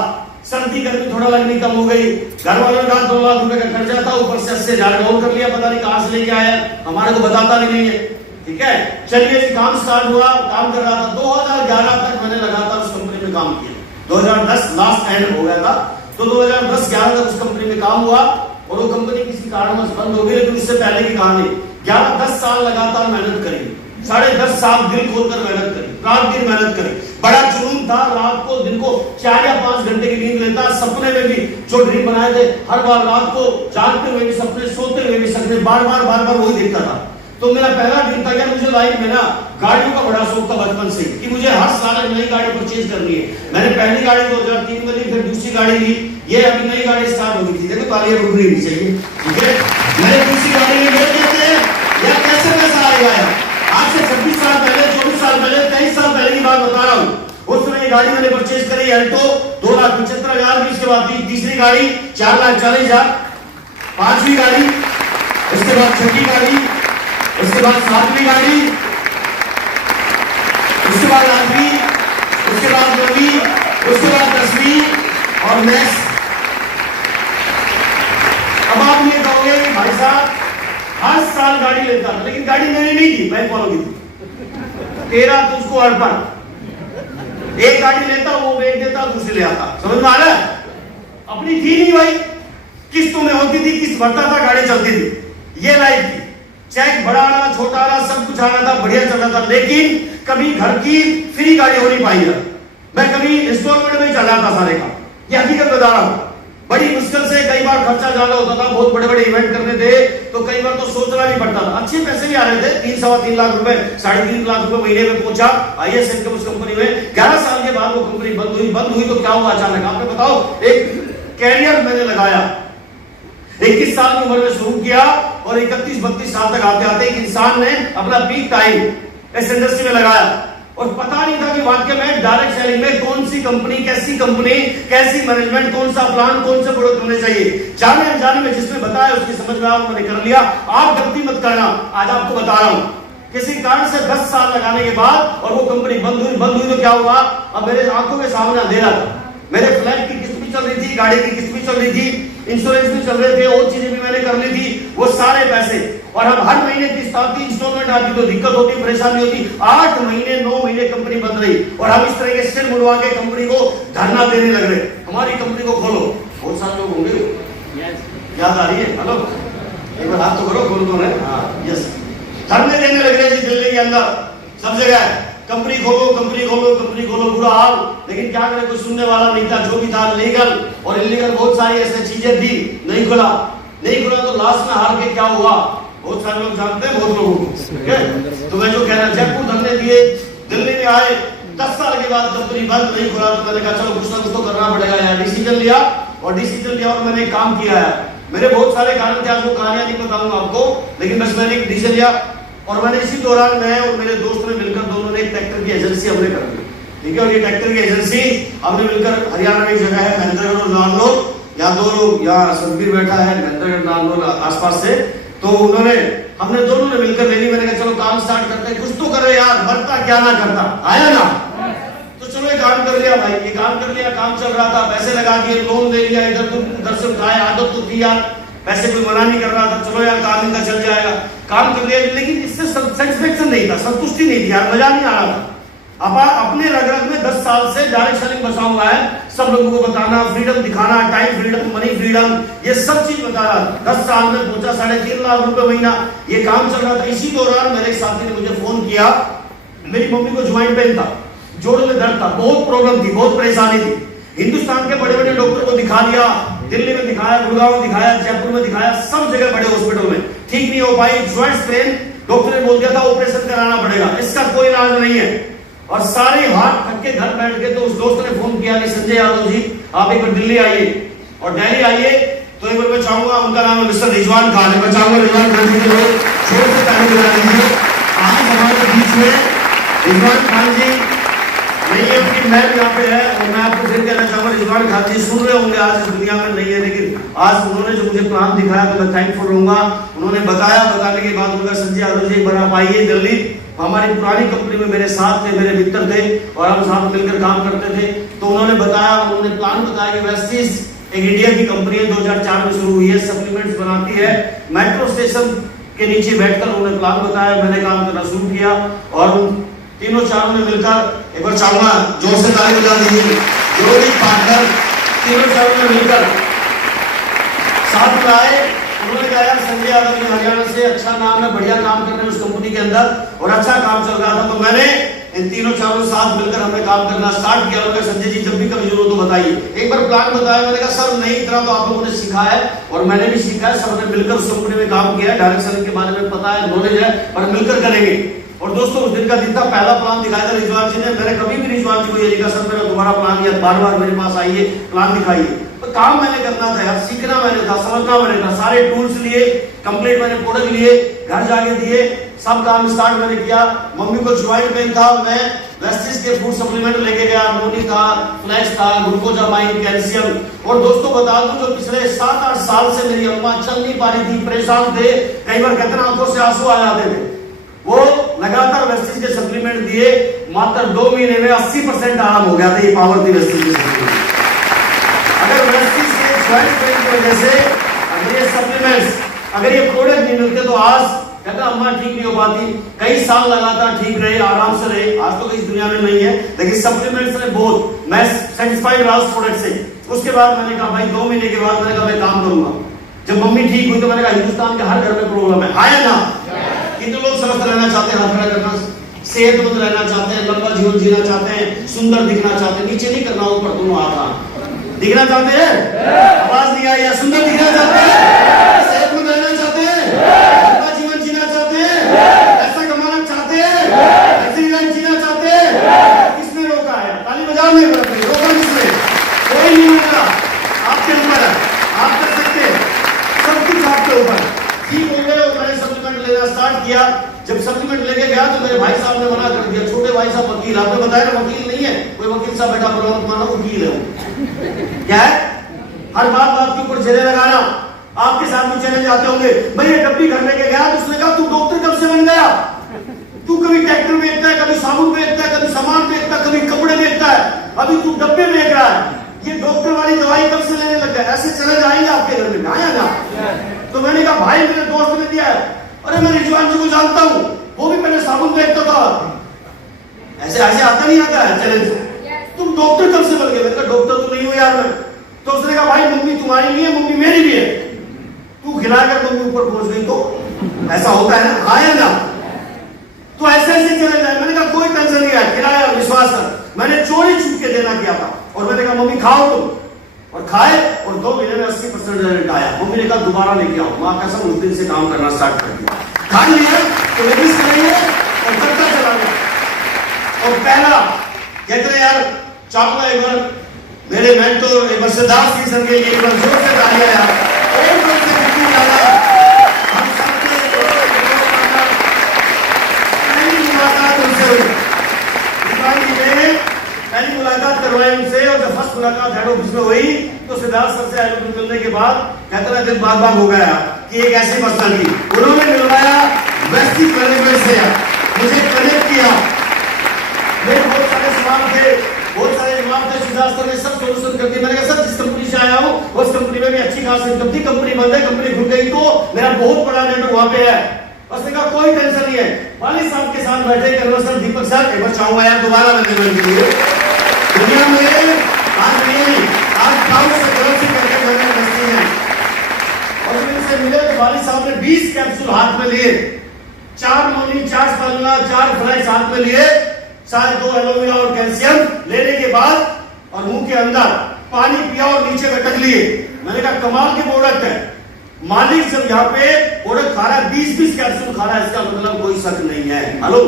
सर्दी गर्मी थोड़ा लगनी कम हो गई। घर वालों ने कहा 2 लाख रुपए का खर्चा था, ऊपर से 80,000 और कर लिया, पता नहीं कहां से लेके आया, हमारे को बताता भी नहीं है। ठीक है, चलिए जी, काम स्टार्ट हुआ, काम कर रहा था। 2011 तक मैंने लगातार उस कंपनी में काम किया। 2010 लास्ट एंड हो गया था, तो 2010-11 तक उस कंपनी में काम हुआ, और वो कंपनी किसी कारणवश बंद हो गई। लेकिन उससे पहले की कहानी, 11-10 साल लगातार मेहनत करी, 10.5 साल दिल खोलकर मेहनत करी, रात दिन मेहनत करी। बड़ा जुनून था, रात को दिन को 4 या 5 घंटे की नींद लेता। सपने में भी जो ड्रीम बनाए थे, हर बार रात को जागते हुए भी सपने, सोते हुए भी सपने, बार बार वही देखता था। तो मेरा पहला ड्रीम था क्या, मुझे लाइफ में ना गाड़ियों का बड़ा शौक था बचपन से, कि मुझे हर साल एक नई गाड़ी परचेज करनी है। मैंने पहली गाड़ी 2003 में ली, फिर दूसरी गाड़ी ली, ये अभी नई गाड़ी स्टार्ट हो गई थी, देखो तालियां रुकनी नहीं चाहिए, ठीक है। मैंने दूसरी गाड़ी में ले लेते हैं या कैसे पैसा आएगा यार, आज से 26 साल पहले, 24 साल पहले, 23 साल पहले की बात बता रहा हूँ। उस समय ये गाड़ी मैंने परचेज करी, अल्टो, 2,75,000 की। इसके बाद तीसरी गाड़ी 4,40,000, 5वीं गाड़ी, उसके बाद 6वीं गाड़ी, उसके बाद 7वीं गाड़ी, उसके बाद 8वीं, उसके बाद 9वीं, उसके बाद 10वीं और नेक्स्ट। अब आप ये कहोगे भाई साहब हर साल गाड़ी लेता, लेकिन गाड़ी मैंने नहीं की, मैं फॉलो की थी। तेरा तुझको अर्पण, एक गाड़ी लेता वो बेच देता, दूसरी ले आता, समझ में आ रहा है। अपनी थी नहीं भाई, किस्तों में होती थी, किस्त भरता था, गाड़ी चलती थी, ये लाइफ थी। चेक बड़ा आ रहा, छोटा आ रहा, सब कुछ आ रहा था, बढ़िया चल रहा था, लेकिन कभी घर की फ्री गाड़ी हो नहीं पाई है। मैं कभी इंस्टॉलमेंट में चला था सारे का, ये हकीकत बता रहा हूं। बड़ी मुश्किल से, कई बार खर्चा ज्यादा होता था, बहुत बड़े बड़े इवेंट करने थे, तो कई बार तो सोचना भी पड़ता था। अच्छे पैसे भी आ रहे थे, 3-3.25 लाख रुपए, 3.5 लाख रुपए महीने में पहुंचा IAS इनकम उस कंपनी में। 11 साल के बाद वो कंपनी बंद हुई तो क्या हुआ अचानक, आपने बताओ। एक कैरियर मैंने लगाया, 21 साल की उम्र में शुरू किया, और 31-32 साल तक आते आते एक इंसान ने अपना पीक टाइम इस इंडस्ट्री में लगाया, और पता नहीं था कि वाकई में डायरेक्ट सेलिंग में कौन सी कंपनी, कैसी कंपनी, कैसी मैनेजमेंट, कौन सा प्लान, कौन से प्रोडक्ट होने चाहिए। जाने अनजाने में जिसने बताया उसकी समझ में आया, मैंने कर लिया। आप गलती मत करना, आज आपको बता रहा हूं। किसी कारण से 10 साल लगाने के बाद और वो कंपनी बंद हुई तो क्या हुआ, अब मेरे आंखों के सामने अंधेरा था। मेरे फ्लैट की किस्त भी चल रही थी, गाड़ी की किस्त भी चल रही थी, इंश्योरेंस भी चल रहे थे, और चीजें भी मैंने कर ली थी, वो सारे पैसे। और अब हर महीने किस्त आती, इंस्टॉलमेंट आती तो दिक्कत होती, परेशानी होती। 8 महीने 9 महीने कंपनी बंद रही और हम इस तरह के स्टेट मुड़वा के कंपनी को धरना देने लग रहे, हमारी कंपनी को खोलो। बहुत सारे लोग होंगे, याद आ रही है? हेलो, एक बार हाथ तो करो, खोल दो। हाँ, यस, धरने देने लग रहे जी दिल्ली के अंदर सब जगह, कंपनी खोलो कंपनी खोलो कंपनी खोलो, बुरा हाल। लेकिन क्या करें, कोई सुनने वाला नहीं था। जो भी था लीगल और इलीगल बहुत सारी ऐसी चीजें थी, नहीं खुला तो लास्ट में हार के क्या हुआ, बहुत सारे लोग जानते हैं, बहुत लोगों को। तो मैं जो कह रहा, जयपुर धरने दिए, दिल्ली में आए, 10 साल के बाद कंपनी बंद, नहीं खुला तो मैंने कहा चलो कुछ ना कुछ तो करना पड़ेगा यार। डिसीजन लिया और मैंने काम किया है। मेरे बहुत सारे कारण थे, आज वो कहानियां नहीं बताऊंगा आपको, लेकिन बस मैंने एक डिसीजन लिया और मैंने इसी दौरान मैं और मेरे दोस्त ने मिलकर दोनों ने एक ट्रैक्टर की एजेंसी हमने कर दी, ठीक है। और ये ट्रैक्टर की एजेंसी हमने मिलकर, हरियाणा में एक जगह है महेंद्रगढ़ और नारनौल, यहाँ 2 लोग, यहाँ सतबीर बैठा है, महेंद्रगढ़ नारनौल आसपास से, तो हमने दोनों ने मिलकर ले ली। मैंने कहा चलो काम स्टार्ट करते हैं, कुछ तो करे यार, मरता क्या ना करता, आया ना। तो चलो ये काम कर लिया भाई, ये काम कर लिया, काम चल रहा था, पैसे लगा दिए, लोन ले लिया, इधर से उठाए, आदत तो थी यार, पैसे कोई मना नहीं कर रहा था, चलो यार काम इनका चल जाएगा, काम कर लिया। लेकिन इससे सेटिस्फेक्शन नहीं था, संतुष्टि नहीं थी यार, मजा नहीं आ रहा था। अपने रग में 10 साल से डायरेक्ट सेलिंग बसा हुआ है, सब लोगों को बताना, फ्रीडम दिखाना, टाइम फ्रीडम, मनी फ्रीडम, ये सब चीज बता रहा। 10 साल में पहुंचा 3.5 लाख रुपए महीना, ये काम चल रहा था। इसी दौरान मेरे एक साथी ने मुझे फोन किया, मेरी मम्मी को ज्वाइंट पेन था, जोड़ों में दर्द था, बहुत प्रॉब्लम थी, बहुत परेशानी थी। हिंदुस्तान के बड़े बड़े डॉक्टर को दिखा दिया, दिल्ली में दिखाया, गुड़गांव में दिखाया, जयपुर में दिखाया, सब जगह बड़े हॉस्पिटल में, ठीक नहीं हो पाई। ज्वाइंट पेन, डॉक्टर ने बोल दिया था ऑपरेशन कराना पड़ेगा, इसका कोई इलाज नहीं है। और सारे हाथ थक के घर बैठ गए। तो उस दोस्त ने फोन किया कि संजय यादव जी आप एक बार दिल्ली आइए और दिल्ली आइए। तो एक बार मैं चाहूंगा, उनका नाम है मिस्टर रिजवान खान है, मैं चाहूंगा रिजवान खान जी को जोर से ताली बजा दीजिए। आज हमारे बीच में रिजवान खान जी नहीं है, उनकी मैम यहाँ पे है। और मैं आपको फिर कहना चाहूंगा, रिजवान खान जी सुन रहे होंगे, आज इस दुनिया में नहीं है, लेकिन आज उन्होंने जो मुझे प्लान दिखाया तो मैं थैंकफुल रहूंगा। उन्होंने बताया, बताने के बाद उनका संजय यादव जी एक बार आप आइए दिल्ली, हमारी पुरानी कंपनी में मेरे साथ थे, मेरे मित्र थे और हम साथ मिलकर काम करते थे। तो उन्होंने बताया, उन्होंने प्लान बताया कि वेस्टिज एक इंडिया की कंपनी है, 2004 में शुरू हुई है, सप्लीमेंट्स बनाती है, मेट्रो स्टेशन के नीचे बैठकर उन्होंने प्लान बताया, मैंने काम करना शुरू किया। और तीनों चारों ने मिलकर, एक बार चाहूंगा जोर से ताली बजा दीजिए, जो भी पार्टनर तीनों चारों ने मिलकर साथ में आए। उन्होंने कहा यार संजय यादव जी हरियाणा से, अच्छा नाम है, बढ़िया काम कर रहे हैं उस कंपनी के अंदर और अच्छा काम चल रहा था। तो मैंने इन तीनों चारों साथ मिलकर हमने काम करना स्टार्ट किया। उन्होंने संजय जी जब भी कभी जरूरत हो बताइए। एक बार प्लान बताया, मैंने कहा सर नहीं, इतना तो आप लोगों ने सीखा है और मैंने भी सीखा है, सबने मिलकर उस कंपनी में काम किया है, डायरेक्ट सेलिंग के बारे में पता है, नॉलेज है, और मिलकर करेंगे। और दोस्तों उस दिन का दिन था, पहला प्लान दिखाया था रिजवान जी ने। मैंने कभी भी रिजवान जी को ये लिखा सर मेरा दोबारा प्लान दिया, बार-बार मेरे पास आइए, प्लान दिखाइए। तो काम मैंने करना था यार, सीखना मैंने था, समझना मैंने था, सारे टूल्स लिए, कंप्लीट मैंने प्रोडक्ट लिए, घर जाके दिए, सब काम स्टार्ट मैंने किया। मम्मी को ज्वाइंट पेन था, मैं वेस्टिज के फूड सप्लीमेंट लेके गया, नोनी था, फ्लैक्स था, ग्लूकोजामाइन, कैल्शियम। और दोस्तों बता दूं, जो पिछले 7-8 साल से मेरी अम्मा चल नहीं पा रही थी, परेशान थे, कई बार कहते ना आंखों से आंसू आ जाते थे, वो लगातार वेस्टिज के सप्लीमेंट दिए, मात्र 2 महीने में 80% आराम हो गया था। ये पावर थी वेस्टिज के सप्लीमेंट। अगर वेस्टिज के ज्वाइंट पेन की वजह से अगर ये सप्लीमेंट्स, अगर ये प्रोडक्ट नहीं मिलते तो आज कहता अम्मा ठीक नहीं हो पाती। कई साल लगातार ठीक रहे, आराम से रहे, आज तो इस दुनिया में नहीं है, लेकिन सप्लीमेंट्स ने बहुत, मैं सेटिस्फाइड रहा उस प्रोडक्ट से। उसके बाद मैंने कहा भाई 2 महीने के बाद मैंने कहा मैं काम करूंगा। जब मम्मी ठीक हुई तो मैंने कहा हिंदुस्तान के हर घर में प्रॉब्लम है, आया ना, कितने लोग स्वस्थ रहना चाहते हैं, हाथ खड़ा करना, सेहतमंद रहना चाहते हैं, लंबा जीवन जीना चाहते हैं, सुंदर दिखना चाहते हैं, नीचे नहीं करना, ऊपर दोनों हाथ दिखना चाहते हैं, आवाज नहीं आई, या सुंदर दिखना चाहते हैं, सेहतमंद रहना चाहते हैं, लंबा जीवन जीना चाहते हैं, पैसा कमाना चाहते हैं, ऐसी लाइफ जीना चाहते हैं। किसने रोका है? ताली बजाओ, नहीं रोका किसने? कोई नहीं रोका, आपके ऊपर है, आप कर सकते हैं, सब कुछ आपके ऊपर। ठीक हो गए और मैंने सप्लीमेंट लेना स्टार्ट किया। जब सप्लीमेंट लेके गया तो मेरे भाई साहब ने मना कर दिया, छोटे भाई साहब वकील, आपने बताया ना वकील नहीं है, कोई वकील साहब बैठा बोला मत मानो, वकील है। क्या है? हर बात के ऊपर चेहरे लगाना। आपके साथ भी चैलेंज आते होंगे, भाई ये डब्बी घर लेके गया तो उसने कहा तू डॉक्टर कब से बन गया? तू कभी ट्रैक्टर बेचता है, कभी साबुन बेचता है, कभी सामान बेचता है, कभी कपड़े भाई कब से लेने लग गया, ऐसे चले जाएंगे आपके घर में, आया ना। तो मैंने कहा भाई मेरे दोस्त ने दिया है, अरे मैं रिजवान जी को जानता हूँ, वो भी पहले साबुन फेंकता था। ऐसे ऐसे आता नहीं आता है चैलेंज। तुम डॉक्टर कब से बन गए? मैंने कहा डॉक्टर तो नहीं हूँ यार मैं। तो उसने कहा भाई मम्मी तुम्हारी भी है, मम्मी मेरी भी है, तू खिलाकर मम्मी ऊपर पहुंच गई तो ऐसा होता है ना, आया ना। तो ऐसे ऐसे चले जाए। मैंने कहा कोई टेंशन नहीं है, खिलाया, विश्वास कर। मैंने चोरी छुप के देना किया था और मैंने कहा मम्मी खाओ तुम, और खाए और 2 महीने में 80% रिजल्ट आया। मम्मी ने कहा दोबारा लेके आओ, माँ कसम उस दिन से काम करना स्टार्ट कर दिया। खा लिया तो लेडीज करेंगे और करता चला गया। और पहला कहते हैं यार चापला एक बार मेरे मेंटोर एक बार सिद्धार्थ सीजन के लिए एक बार जोर से तालियां यार, और जोर से कितनी ज्यादा हम सबके पहली मुलाकात उनसे हुई। पहली मुलाकात करवाई उनसे, और जब फर्स्ट मुलाकात हेड ऑफिस में हुई तो सिद्धार्थ सर से हेड ऑफिस मिलने के बाद कहते ना दिल बाग बाग हो गया कि एक ऐसी पर्सनालिटी उन्होंने मिलवाया, वैसी मैनेजमेंट से मुझे कनेक्ट किया। मेरे बहुत सारे सवाल थे, बहुत सारे जवाब थे, सिद्धार्थ सर ने सब सोल्यूशन कर दिया। मैंने कहा सर जिस कंपनी से आया हूँ उस कंपनी में भी अच्छी खास इनकम थी, कंपनी बंद है, कंपनी खुल गई तो मेरा बहुत बड़ा नेटवर्क वहां पे है। उसने कहा कोई टेंशन नहीं है। वाली साहब के साथ बैठे कर्नल सर दीपक सर, एक बार चाहूंगा यार दोबारा मैनेजमेंट के लिए दुनिया में आज नहीं, आज गांव से घर से करके मैंने बसती है। और फिर से मिले तो वाली साहब ने 20 कैप्सूल हाथ में लिए, 4 मॉर्निंग 4 स्पालुना 4 फ्लाइस हाथ में लिए, शायद 2 एलोवेरा और कैल्शियम लेने के बाद और मुंह के अंदर पानी पिया और नीचे लटक लिए। मैंने कहा कमाल के प्रोडक्ट है। मालिक जब यहाँ पे प्रोडक्ट खा रहा है, 20-20 कैप्सूल खा रहा है, इसका मतलब कोई शक नहीं है। हेलो,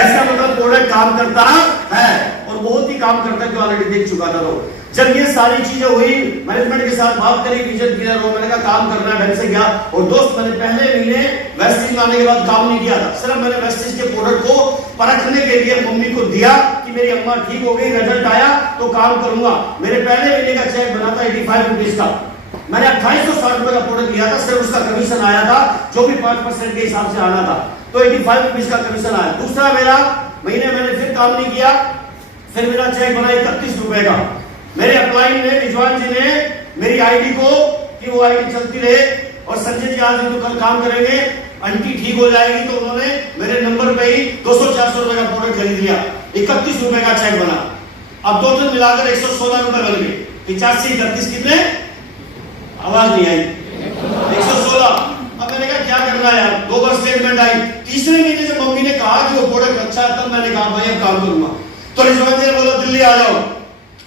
ऐसा मतलब प्रोडक्ट काम करता है और बहुत ही काम करता है, जो ऑलरेडी देख चुका था लोग। जब ये सारी चीजें हुई, मैनेजमेंट के साथ बात करी, विजन क्लियर हो, मैंने कहा काम करना ढंग से गया। और दोस्त मैंने पहले महीने वेस्टिज आने के बाद काम नहीं किया था, सिर्फ मैंने वेस्टिज के प्रोडक्ट को परखने के लिए मम्मी को दिया कि मेरी अम्मा ठीक हो गई, रिजल्ट आया तो काम करूंगा। मेरे पहले महीने का चेक बना था 85 रुपीज का, मैंने 2860 रुपए का प्रोडक्ट लिया था, सिर्फ उसका कमीशन आया था जो भी 5% के हिसाब से आना था, तो 85 रुपीज का कमीशन आया। दूसरा मेरा महीने मैंने फिर काम नहीं किया, फिर मेरा चेक बना 31 रुपए का। मेरे अपलाइन ने, रिजवान जी ने मेरी आईडी को कि वो आईडी चलती रहे और संजय जी आज तो कल काम करेंगे, आंटी ठीक हो जाएगी, तो उन्होंने मेरे नंबर पे ही 200-400 रुपए का प्रोडक्ट खरीद लिया, 31 रुपए का चेक बना। अब 2 दिन मिलाकर 116 रुपए बन गए। 85 31 कितने, आवाज नहीं आई, 116। अब मैंने कहा क्या करना है यार, 2 बार स्टेटमेंट आई। तीसरे महीने जब मम्मी ने कहा कि वो प्रोडक्ट अच्छा है, तब मैंने कहा भाई अब काम करूंगा। तो रिजवान जी ने बोला दिल्ली आ जाओ,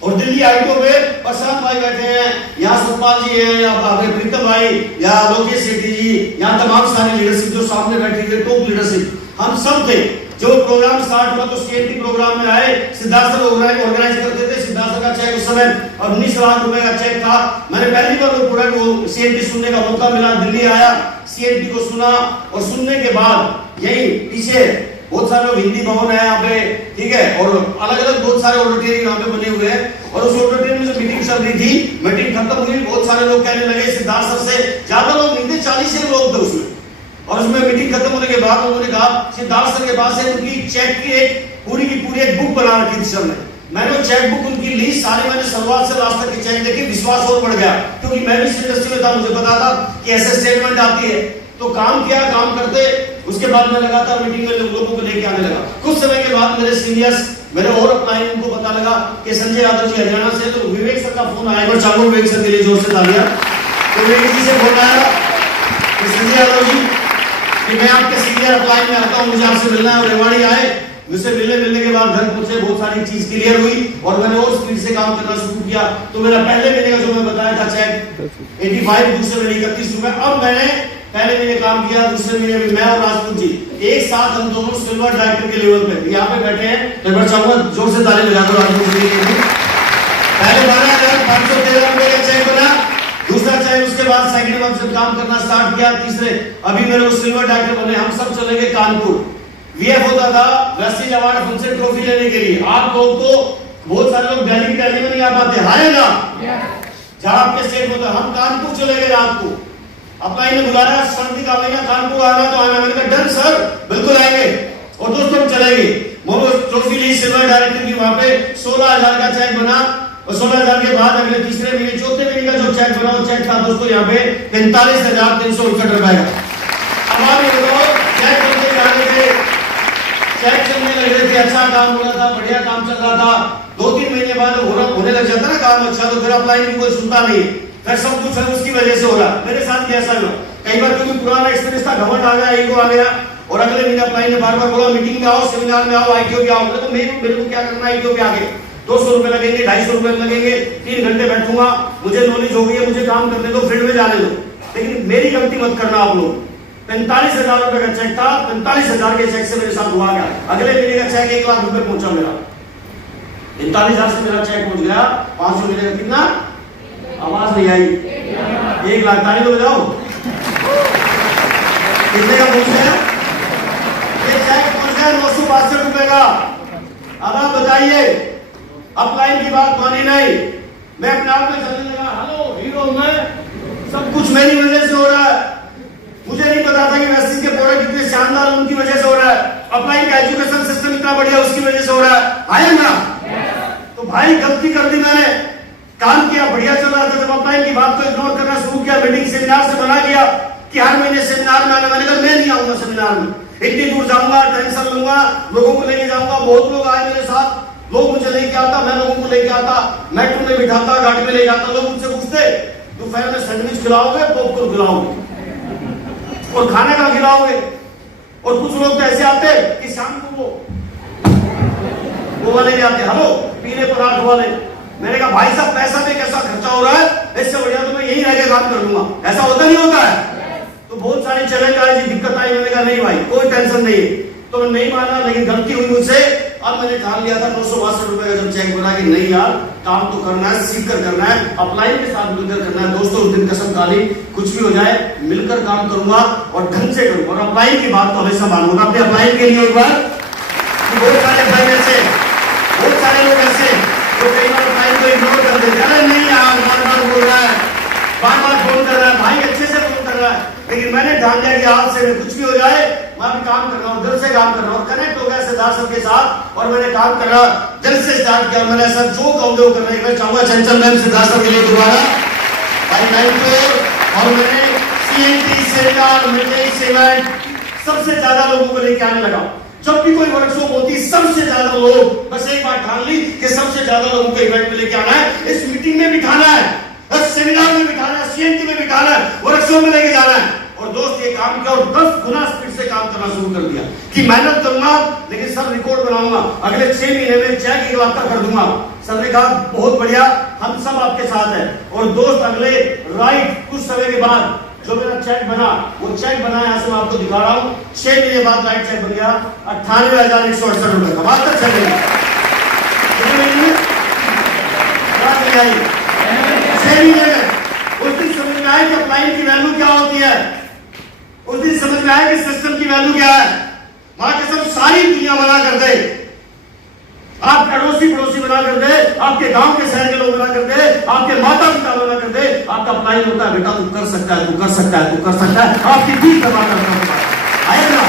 और दिल्ली आईटो पे प्रशांत भाई बैठे हैं, यहाँ सुखपाल जी हैं, यहाँ प्रीतम भाई, यहाँ लोकेश सेठी जी, यहाँ तमाम सारी लीडरशिप जो सामने बैठी थी, टॉप लीडरशिप हम सब थे। जो प्रोग्राम स्टार्ट हुआ तो सीएनटी प्रोग्राम में आए, सिद्धार्थ सर ऑर्गेनाइज करते थे। सिद्धार्थ सर का चेक उस समय 19 लाख रुपए का चेक था। मैंने पहली बार वो प्रोडक्ट वो सीएनटी सुनने का मौका मिला, दिल्ली आया, सीएनटी को सुना, और सुनने के बाद यही पीछे बहुत सारे लोग, हिंदी भवन है यहाँ पे, ठीक है, और अलग अलग बहुत सारे ऑडिटोरियम यहाँ पे बने हुए हैं। और उस ऑडिटोरियम में जो मीटिंग चल रही थी, मीटिंग खत्म हुई, बहुत सारे लोग कहने लगे सिद्धार्थ सर से, ज्यादा लोग नहीं थे, 40 लोग थे उसमें। और उसमें मीटिंग खत्म होने के बाद उन्होंने कहा सिद्धार्थ सर के पास है उनकी चेक की एक पूरी की पूरी एक बुक बना रखी थी सर ने। मैंने वो चेक बुक उनकी ली, सारे मैंने शुरुआत से लास्ट तक की चेक देखी, विश्वास और बढ़ गया, क्योंकि मैं भी इस इंडस्ट्री में था, मुझे पता था कि ऐसे स्टेटमेंट आती है। तो काम किया, काम करते उसके बाद मैं लगातार मीटिंग में लोगों को लेके आने लगा। कुछ समय के बाद मेरे सीनियर्स, मेरे और अपलाइन, उनको पता लगा कि संजय यादव जी हरियाणा से, तो विवेक सर का फोन आया, और चालू विवेक सर के लिए जोर से तालियां। तो विवेक जी से फोन आया कि संजय यादव जी कि मैं आपके सीनियर अपलाइन में आता हूँ, मुझे आपसे मिलना है। और रेवाड़ी आए, मुझसे मिलने के बाद घर पहुंचे, बहुत सारी चीज क्लियर हुई और मैंने और स्पीड से काम करना शुरू किया। तो मेरा पहले महीने का जो मैं बताया था चेक 85, दूसरे महीने 31 रुपए। अब मैंने पहले महीने काम किया, दूसरे महीने में मैं और राजपूत जी एक साथ, हम दोनों सिल्वर डायरेक्टर के लेवल पे यहाँ पे बैठे हैं। तो मैं चाहूंगा जोर से ताली बजा दो राजपूत जी के लिए। पहले 12,513 रुपए का चेक बना, दूसरा चेक, उसके बाद सेकंड मंथ से काम करना स्टार्ट किया, तीसरे अभी मेरे को सिल्वर डायरेक्टर बने। हम सब चले गए कानपुर, वीएफ होता था वेस्टिज अवार्ड फंक्शन ट्रॉफी लेने के लिए। आप लोग तो बहुत सारे लोग दिल्ली में नहीं आ पाते, है ना, जहां आपके स्टेट होता, हम कानपुर चले गए रात को। अपना इन्हें बुलाया, सर्दी का महीना, कानपुर आना तो आना। मैंने कहा डन सर, बिल्कुल आएंगे। और दोस्तों हम चले गए, ट्रॉफी ली सिल्वर डायरेक्टर की, वहां पे 16,000 का चेक बना। और 16,000 के बाद अगले तीसरे महीने चौथे महीने का जो चेक बना, वो चेक था दोस्तों यहाँ पे 45,369 रुपए का। अब आप ये बताओ, चेक बनते जा रहे थे, चेक चलने लग रहे थे, अच्छा काम हो रहा था, बढ़िया काम चल रहा था। 2-3 महीने बाद होने लग जाता ना काम अच्छा, तो फिर अपलाइन भी कोई सुनता नहीं, फिर सब कुछ है उसकी वजह से हो रहा। मेरे साथ भी ऐसा हुआ कई बार, क्योंकि पुराना एक्सपीरियंस था, घमंड आ गया, ईगो आ गया, और अगले महीने अपलाइन ने बार बार बोला मीटिंग में आओ, सेमिनार में आओ, आईटीओ पे आओ। तो मेरे को क्या करना, आईटीओ पे आगे 200 रुपए लगेंगे, 250 रुपए लगेंगे, 3 घंटे बैठूंगा, मुझे नॉलेज हो गई है, मुझे काम करने दो, फील्ड में जाने दो। लेकिन मेरी गलती मत करना आप लोग। 45,000 रुपए का चेक था, 45,000 के चेक से मेरे साथ हुआ क्या, अगले महीने का चेक 1 लाख रुपए पहुंचा मेरा। 45,000 से मेरा चेक पहुंच गया 500 महीने का कितना, आवाज नहीं आई, 1 लाख। ताली तो बजाओ, कितने का पहुंच गया, ये चेक पहुंच गया 962 रुपए का। अब आप बताइए, अपलाइन की बात मानी नहीं, मैं अपने आप में चलने लगा, हेलो हीरो मैं, सब कुछ मेरी वजह से हो रहा है। मुझे नहीं पता था कि वैसे के प्रोडक्ट इतने शानदार उनकी वजह से हो रहा है, अपलाइन का एजुकेशन सिस्टम इतना बढ़िया उसकी वजह से हो रहा है ना। तो भाई गलती कर दी मैंने, काम किया, बढ़िया चल रहा था, जब अपलाइन की बात को इग्नोर करना शुरू किया, मीटिंग सेमिनार से मना किया कि हर महीने सेमिनार में आने, मैंने कहा मैं नहीं आऊंगा सेमिनार में, इतनी दूर जाऊंगा, टेंशन लूंगा, लोगों को लेके जाऊंगा। बहुत लोग आए मेरे साथ, लोग मुझे लेके आता, मैं लोगों को लेके आता, मेट्रो में बिठाता, गाड़ी में ले जाता। लोग मुझसे पूछते दोपहर में सैंडविच खिलाओगे, पॉपकॉर्न खिलाओगे, और खाना का खिलाओगे। और कुछ लोग तो ऐसे आते कि शाम को वो वाले भी आते, हेलो पीले पदार्थ वाले। मैंने कहा भाई साहब पैसा पे कैसा खर्चा हो रहा है, इससे बढ़िया तो मैं यही रह के काम कर लूंगा। ऐसा होता नहीं होता है। तो बहुत सारे चैलेंज आए जी, दिक्कत आई, मैंने कहा नहीं भाई कोई टेंशन नहीं है। तो मैं नहीं माना, लेकिन गलती हुई मुझसे। अब मैंने ठान लिया था 962 रुपए का जब चेक बना कि नहीं यार काम तो करना है, सीख कर करना है, अपलाइन के साथ मिलकर करना है। दोस्तों उस दिन कसम खा ली, कुछ भी हो जाए मिलकर काम करूंगा और ढंग से करूंगा। और अपलाइन की बात तो हमेशा मानूंगा। अपने अपलाइन के लिए एक बार, बहुत सारे भाई ऐसे, बहुत सारे लोग ऐसे तो कई बार अपलाइन को इग्नोर कर देते, अरे नहीं यार बार बार बोल रहा है, बार बार फोन कर रहा है, भाई अच्छे से फोन कर रहा है। लेकिन मैंने ठान लिया कि आज से कुछ भी हो जाए मैं भी काम कर रहा हूँ, दिल से काम कर रहा हूँ। कनेक्ट हो गया सिद्धार्थ सर के साथ और मैंने काम कर रहा, दिल से स्टार्ट किया। मैंने सर जो कहूँगे वो करना है। मैं चाहूंगा चंचल मैम सिद्धार्थ सर के लिए दोबारा भाई थैंक यू। और मैंने CNT सेमिनार, मिलिट्री इवेंट सबसे ज्यादा लोगों को लेके आने लगा। जब भी कोई वर्कशॉप होती सबसे ज्यादा लोग, बस एक बात ठान ली कि सबसे ज्यादा लोगों को इवेंट में लेके आना है, इस मीटिंग में बिठाना है, सेमिनार में बिठाना है, CNT में बिठाना है, वर्कशॉप में लेके जाना है। और दोस्त ये काम किया और 10 गुना स्पीड से काम करना शुरू कर दिया कि मेहनत करूंगा लेकिन सर रिकॉर्ड बनाऊंगा, अगले 6 महीने में चेक एक लाख का कर दूंगा। सर ने कहा बहुत बढ़िया, हम सब आपके साथ हैं। और दोस्त अगले राइट कुछ समय के बाद जो मेरा चेक बना, वो चेक बना यहाँ से मैं आपको दिखा रहा हूँ। 6 महीने बाद राइट चेक बन गया 98,168 रुपए का। बात कर चलेगी 6 महीने में। उस दिन समझ में आया कि अपलाइन की वैल्यू क्या होती है, उस दिन समझ में आया कि सिस्टम की वैल्यू क्या है। मां कसम सारी दुनिया मना कर दे, आप अड़ोसी पड़ोसी बना कर दे, आपके गांव के शहर के लोग बना कर दे, आपके माता पिता बना कर दे, आपका अपलाइन होता है बेटा तू कर सकता है, तू कर सकता है, तू कर सकता है, आपकी भी करवा करता आएगा।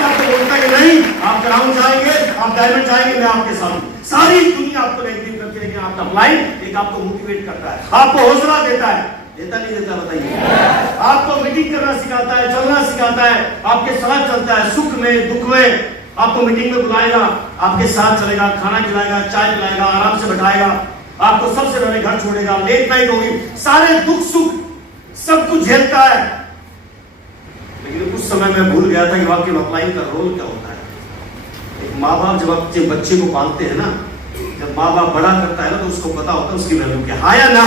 आपको बोलता है कि नहीं आप ग्राउंड जाएंगे, आप डायमंड जाएंगे, मैं आपके साथ। सारी दुनिया आपको नेगेटिव करती है, लेकिन आपका अपलाइन एक आपको मोटिवेट करता है, आपको हौसला देता है। देता नहीं देता बताइए? आपको मीटिंग करना सिखाता है, चलना सिखाता है, आपके साथ चलता है, सुख में दुख में आपको मीटिंग में बुलाएगा, आपके साथ चलेगा, खाना खिलाएगा, चाय पिलाएगा, आराम से बैठाएगा, आपको सबसे पहले घर छोड़ेगा, लेट नाइट होगी, सारे दुख सुख सब कुछ झेलता है। लेकिन कुछ समय में भूल गया था कि वाकई अपलाइन का रोल क्या होता है। एक माँ बाप जब अपने बच्चे को पालते हैं ना, जब माँ बाप बड़ा करता है ना, तो उसको पता होता है उसकी वैल्यू क्या है या ना।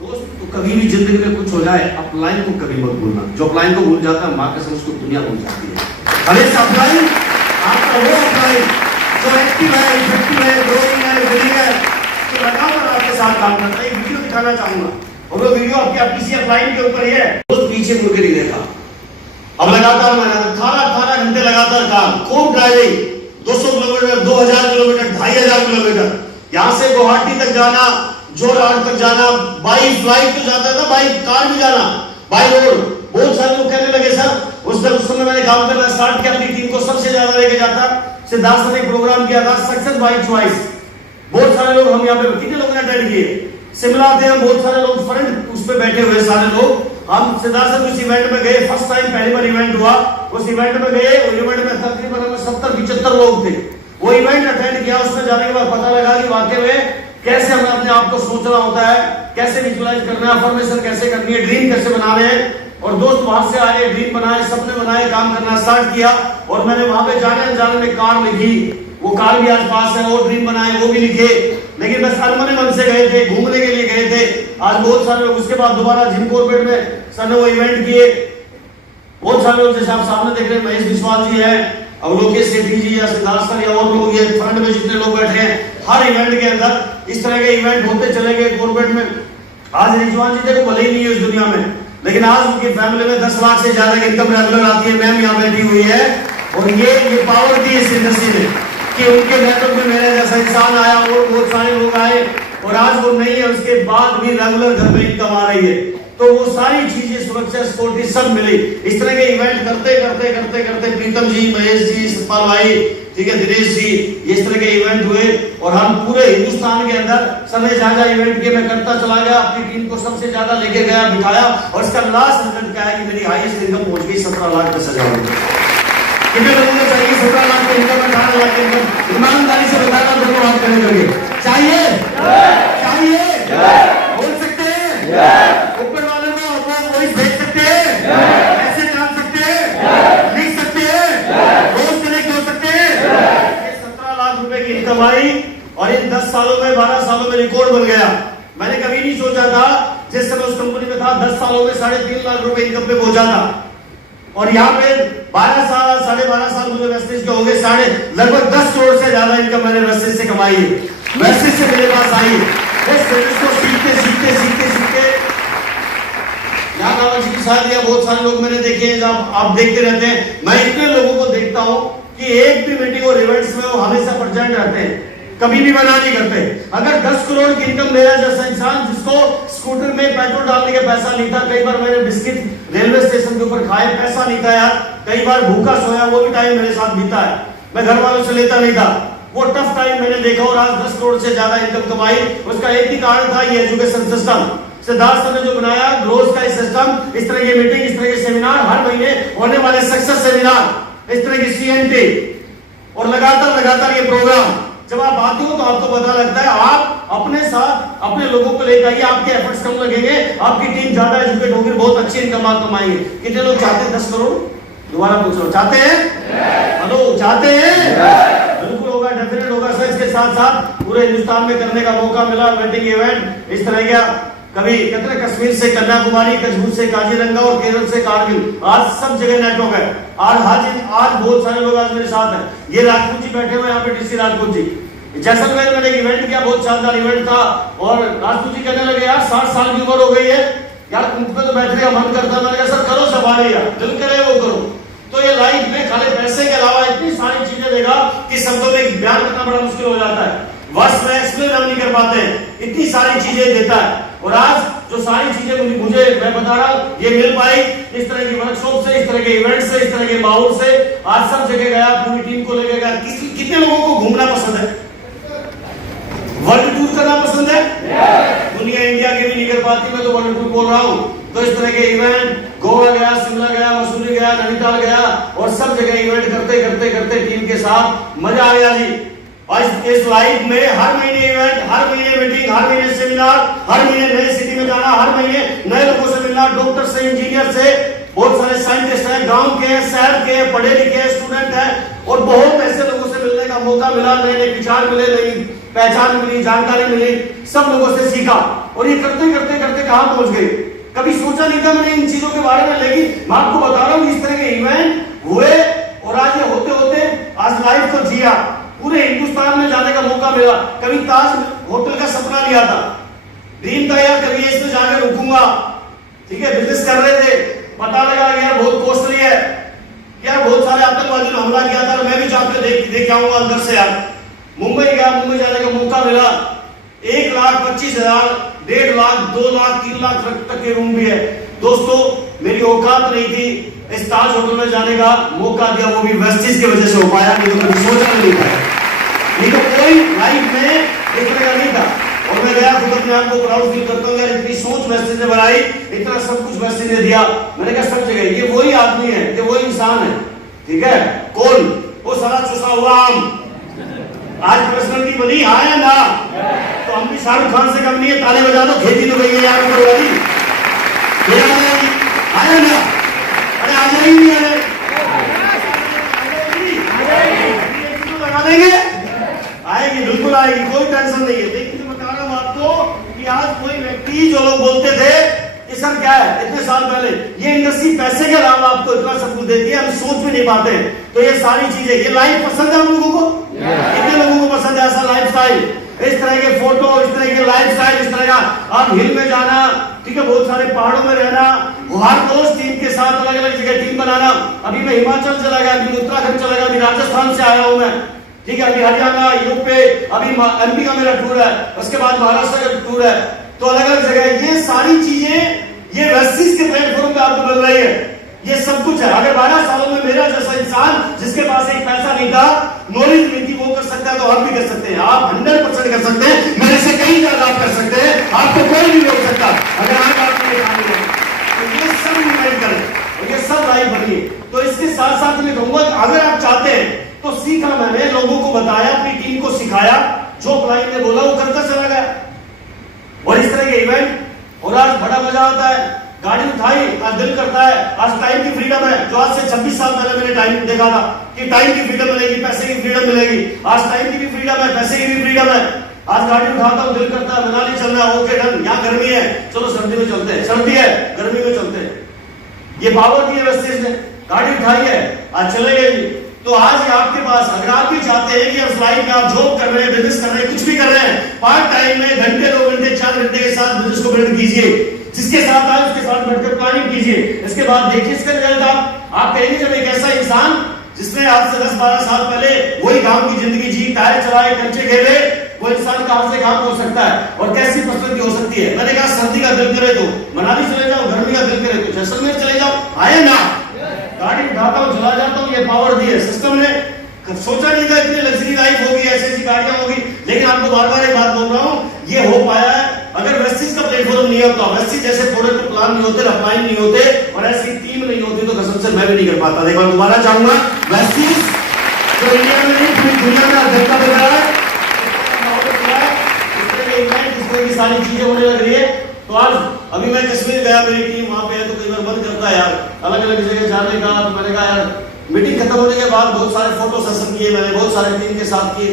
दोस्त तो कभी भी जिंदगी में कुछ हो जाए अपलाइन को कभी मत भूलना। जो अपलाइन को भूल जाता है माँ कसम उसको दुनिया भूल जाती है। हमेशा अपलाइन आपका वो अपलाइन जो एक्टिव है, इफेक्टिव है, ग्रोइंग है, विनिंग है, तो लगातार आपके साथ काम करता है। एक वीडियो दिखाना चाहूंगा और वो वीडियो आपकी किसी अपलाइन के ऊपर ही है। दोस्त पीछे मुड़ के नहीं देखा, अब लगातार 18 घंटे लगातार काम, खूब ड्राइविंग, 200 किलोमीटर, 2000 किलोमीटर, 2500 किलोमीटर, यहाँ से गुवाहाटी तक जाना, जोरहाट तक जाना, बाई फ्लाइट तो जाता था, बाई कार भी जाना, बाई रोड। बहुत सारे लोग कहने लगे सर उस समय मैंने काम करना स्टार्ट किया, अपनी टीम को सबसे ज्यादा लेके जाता। सिद्धार्थ ने एक प्रोग्राम किया था सक्सेस बाई चॉइस, बहुत सारे लोग हम यहाँ पे कितने लोगों ने अटेंड किए, शिमला थे हम, बहुत सारे लोग फ्रंट उस पे बैठे हुए सारे लोग। हम सिद्धार्थ उस इवेंट में गए, फर्स्ट टाइम पहली बार इवेंट हुआ, उस इवेंट में गए, उस इवेंट में तकरीबन 70-75 लोग थे। वो इवेंट अटेंड किया, उसमें जाने के बाद पता लगा कि वाकई में कैसे हमें अपने आप को सोचना होता है, कैसे विजुअलाइज करना है, अफर्मेशन कैसे करनी है, ड्रीम कैसे बनाने हैं। और दोस्त वहां से आए, ड्रीम बनाए, सपने बनाए, काम करना स्टार्ट किया। और मैंने वहां पे जाने अनजाने में कार लिखी, वो कार भी आज पास है, और ड्रीम बनाए वो भी लिखे, लेकिन बस अनमने मन से गए थे, घूमने के लिए गए थे। आज बहुत सारे लोग उसके बाद दोबारा जिम कॉर्बेट में सर ने वो इवेंट किए। बहुत सारे लोग जैसे आप सामने देख रहे हैं, महेश विश्वास जी है, अवलोकेश सेठी जी या सिद्धार्थ सर या और लोग, ये फ्रंट में जितने लोग बैठे हैं, हर इवेंट के अंदर इस तरह के इवेंट होते चले गए कॉर्बेट में। आज रिजवान जी देखो भले ही नहीं है इस दुनिया में, लेकिन आज उनकी फैमिली में 10 लाख से ज्यादा इनकम रेगुलर आती है। मैम यहाँ बैठी हुई है, और ये पावर दी इस इंडस्ट्री ने कि उनके नेटवर्क में मेरे जैसा इंसान आया और बहुत सारे लोग आए, और आज वो नहीं है, उसके बाद भी रेगुलर घर में इनकम आ रही है। तो वो सारी चीजें, सुरक्षा, सिक्योरिटी सब मिली। इस तरह के इवेंट करते करते करते करते प्रीतम जी, महेश जी, सतपाल भाई, ठीक है, दिनेश जी, इस तरह के इवेंट हुए। और हम पूरे हिंदुस्तान के अंदर समय ज्यादा इवेंट के मैं करता चला गया, अपनी टीम को सबसे ज्यादा लेके गया, बिठाया, और इसका लास्ट रिजल्ट क्या है कि मेरी हाईएस्ट इनकम पहुंच गई 17,10,000 रुपए। कितने लोगों को चाहिए 17 लाख की इनकम, 18 लाख की इनकम? ईमानदारी से बताना, दोनों हाथ खड़े करके। चाहिए? चाहिए? बोल सकते हैं? ऊपर वाले को वॉइस भेज सकते हैं? ऐसे जान सकते हैं? लिख सकते हैं? रोज कनेक्ट हो सकते हैं? ये 17 लाख रुपए की इनकम आई, और इन 10 सालों में, 12 सालों में रिकॉर्ड बन गया। मैंने कभी नहीं सोचा था, जिस समय उस कंपनी में था, 10 सालों में 3.5 लाख रुपए इनकम पे पहुंचा था। और यहाँ पे 12 साल, 12.5 साल मुझे वेस्टेज के हो गए, लगभग 10 करोड़ से ज्यादा इनकम मैंने वेस्टेज से कमाई है, वेस्टेज से मेरे पास आई। इस सर्विस को सीखते सीखते सीखते सीखते यहाँ रावल जी के साथ या बहुत सारे लोग मैंने देखे हैं, जब आप देखते रहते हैं, मैं इतने लोगों को देखता हूँ कि एक भी मीटिंग और इवेंट्स में वो हमेशा प्रेजेंट रहते हैं, कभी भी मना नहीं करते। अगर 10 करोड़ की इनकम मेरा जैसा इंसान, जिसको स्कूटर में पेट्रोल डालने का पैसा नहीं था, कई बार मैंने बिस्किट रेलवे स्टेशन के ऊपर खाए, पैसा नहीं था यार, कई बार भूखा सोया, वो भी टाइम मेरे साथ बीता है, मैं घर वालों से लेता नहीं था, वो टफ टाइम मैंने देखा, और आज 10 करोड़ से ज्यादा इनकम कमाई। उसका एक ही कारण था, ये एजुकेशन सिस्टम सिद्धार्थ सर ने जो बनाया, ग्रोथ का सिस्टम, इस तरह की मीटिंग, इस तरह के सेमिनार, हर महीने होने वाले सक्सेस सेमिनार, इस तरह की CNT, और लगातार ये प्रोग्राम। जब आप आते हो तो आपको पता लगता है, आप अपने साथ अपने लोगों को लेकर आइए, आपके एफर्ट्स कम लगेंगे, आपकी टीम ज्यादा एजुकेट होगी, बहुत अच्छी इनकम आप कमाएंगे। कितने लोग चाहते हैं 10 करोड़? दोबारा पूछ लो, चाहते हैं? हेलो, चाहते हैं? बिल्कुल होगा, डेफिनेट होगा सर। इसके साथ साथ पूरे हिंदुस्तान में करने का मौका मिला, वेटिंग इवेंट इस तरह का, कभी कहते हैं कश्मीर से कन्याकुमारी, कश्मीर से काजीरंगा, और केरल से कारगिल, आज सब जगह नेटवर्क है। आज बहुत सारे लोग आज मेरे साथ हैं। ये राजपूत जी बैठे हुए यहाँ पे, DC राजपूत जी, जैसलमेर में एक इवेंट किया, बहुत शानदार इवेंट था, और राजपूत जी कहने लगे यार 60 साल की उम्र हो गई है यार, मुझ पे तो बैठने का मन करता है। मैंने कहा सर करो, सवाल यार, दिल करे वो करो। तो ये लाइफ में खाली पैसे के अलावा इतनी सारी चीजें देगा कि शब्दों में बयान करना बड़ा मुश्किल हो जाता है, वर्ष में एक्सप्लेन हम नहीं कर पाते हैं, इतनी सारी चीजें देता है। और आज जो सारी चीजें मुझे मैं बता रहा हूँ, ये मिल पाई इस तरह की वर्कशॉप से, इस तरह के इवेंट से, इस तरह के माहौल से। आज सब जगह गया, पूरी टीम को लेकर गया। कितने लोगों को घूमना पसंद है, वर्ल्ड टूर करना पसंद है? दुनिया इंडिया के भी नहीं कर पाती, मैं तो वर्ल्ड टूर बोल रहा हूँ। तो इस तरह के इवेंट, गोवा गया, शिमला गया, मसूरी गया, नैनीताल गया, और सब जगह इवेंट करते करते करते टीम के साथ मजा आ गया जी। और इस लाइफ में हर महीने इवेंट, हर महीने मीटिंग, हर महीने सेमिनार, हर महीने नए सिटी में जाना, हर महीने नए लोगों से मिलना, डॉक्टर से, इंजीनियर से, बहुत सारे साइंटिस्ट हैं, गांव के, शहर के, पढ़े लिखे स्टूडेंट हैं, और बहुत ऐसे लोगों से मिलने का मौका मिला, नए नए विचार मिले, नई पहचान मिली, जानकारी मिली, सब लोगों से सीखा। और ये करते करते करते कहां पहुंच गए, कभी सोचा नहीं था मैंने इन चीजों के बारे में, लेकिन मैं आपको बता रहा हूं इस तरह के इवेंट हुए, और आज ये होते होते आज लाइफ को जिया, पूरे हिंदुस्तान में जाने का मौका मिला। कभी ताज होटल का सपना लिया था, ड्रीम था यार कभी इसमें जाकर रुकूंगा, ठीक है, बिजनेस कर रहे थे, पता लगा यार बहुत कॉस्टली है यार, बहुत सारे आतंकवादियों ने हमला किया था, मैं भी जाकर देख आऊंगा अंदर से यार। मुंबई गया, मुंबई जाने का मौका मिला, 1,25,000, 1.5 लाख, 2 लाख, 3 लाख तक के रूम भी है। दोस्तों मेरी औकात नहीं थी इस ताज होटल में जाने का, मौका दिया, वो भी वेस्टेज की वजह से हो पाया, नहीं तो कभी सोचा नहीं पाया। नहीं तो कोई लाइफ में एक अपने आप को प्राउड फील करता हूँ यार, इतनी सोच वेस्टेज ने बनाई, इतना सब कुछ वेस्टेज ने दिया। मैंने कहा सब जगह ये वही आदमी है, ये वही इंसान है, ठीक है। कौन? वो सारा चुसा हुआ आम आज पर्सनालिटी बनी, हाँ या ना? तो हम भी शाहरुख खान से कम नहीं है, ताली बजा दो, खेती तो गई है यार, आया ना? अरे आ जाएगी नहीं आ लगा देंगे, आएगी, बिल्कुल आएगी, कोई टेंशन नहीं है। लेकिन मैं बता रहा हूं आपको कि आज कोई व्यक्ति जो लोग बोलते थे कि सर क्या है, इतने साल पहले ये इंडस्ट्री पैसे के अलावा आपको इतना सब कुछ देती है, हम सोच भी नहीं पाते। तो ये सारी चीजें, ये लाइफ पसंद है हम लोगों को, कितने लोगों को पसंद है ऐसा लाइफ स्टाइल, इस तरह के फोटो, इस तरह के लाइफ स्टाइल, इस तरह का आप हिल में जाना, ठीक है, बहुत सारे पहाड़ों में रहना, हर दोस्त टीम के साथ अलग अलग जगह टीम बनाना। अभी मैं हिमाचल चला गया, अभी उत्तराखंड चला गया, अभी राजस्थान से आया हूं मैं, ठीक है, अभी हरियाणा, यूपी, अभी एमपी का मेरा टूर है, उसके बाद महाराष्ट्र का टूर है। तो अलग अलग जगह ये सारी चीजें ये वेस्टिज के प्लेटफॉर्म पे आपको मिल रही है, ये सब कुछ है। अगर 12 सालों में मेरा जैसा इंसान जिसके पास एक पैसा नहीं था, नॉलेज नहीं थी, वो कर सकता है तो आप भी कर सकते हैं। आप 100% कर सकते हैं, मेरे से कहीं ज्यादा आप कर सकते हैं, आपको कोई नहीं रोक सकता अगर आप आपके काम करें। तो ये सब यूनाइट करें और ये सब लाइफ बनिए। तो इसके साथ साथ मैं कहूंगा अगर आप चाहते हैं तो सीखा, मैंने लोगों को बताया, अपनी टीम को सिखाया, जो क्लाइंट ने बोला वो करता चला गया। और इस तरह के इवेंट, और आज बड़ा मजा आता है, गाड़ी उठाई, आज दिल करता है, आज टाइम की फ्रीडम है, जो आज से 26 साल पहले मैंने टाइम देखा था कि टाइम की फ्रीडम मिलेगी, पैसे की फ्रीडम मिलेगी। आज टाइम की भी फ्रीडम है, पैसे की भी फ्रीडम है। आज गाड़ी उठाता हूं, दिल करता है मनाली चलना है, ओके डन, यहाँ गर्मी है, चलो सर्दी में चलते हैं, सर्दी है गर्मी में चलते हैं। ये पावर दी है वेस्टेज ने, गाड़ी उठाई है, आज चले गए। तो आज ये आपके पास, अगर आप भी चाहते हैं कि उस लाइफ में आप जॉब कर रहे हैं, बिजनेस कर रहे हैं, कुछ भी कर रहे हैं, पार्ट टाइम में घंटे, 2 घंटे, 4 घंटे के साथ बिजनेस को बिल्ड कीजिए, जिसके साथ आए उसके साथ बैठकर प्लानिंग कीजिए। इसके बाद देखिए इसका रिजल्ट आप कहेंगे जब एक ऐसा इंसान जिसने आज से 10-12 साल पहले वही काम की जिंदगी जी, टायर चलाए, कंचे खेले, वो इंसान कहां से काम हो सकता है और कैसी पर्सनैलिटी हो सकती है। मैंने कहा सर्दी का दिल करे तो मनाली चले जाओ, गर्मी का दिल करे तो जैसलमेर चले जाओ, आए ना, गाड़ी उठाता हूं, चला जाता हूं, ये पावर दी है सिस्टम ने। सोचा नहीं था इतनी लग्जरी लाइफ होगी, ऐसी ऐसी गाड़ियां होगी, लेकिन आपको बार बार एक बात बोल रहा हूं, ये हो पाया है। अगर वेस्टिज का प्लेटफॉर्म नहीं होता, वेस्टिज जैसे प्रोडक्ट प्लान नहीं होते, अपलाइन नहीं होते और ऐसी टीम नहीं होती, तो कसम से मैं भी नहीं कर पाता। एक बार दोबारा चाहूंगा, वेस्टिज जो इंडिया में नहीं पूरी दुनिया में अध्यक्षता दे रहा है, की सारी चीजें होने लग रही है। तो आज अभी मैं कश्मीर गया, मेरी टीम वहां पे है, तो कई बार मन करता है यार अलग अलग जगह जाने का। तो मैंने कहा यार मीटिंग खत्म होने के बाद बहुत सारे फोटो सेशन किए मैंने, बहुत सारे टीम के साथ किए।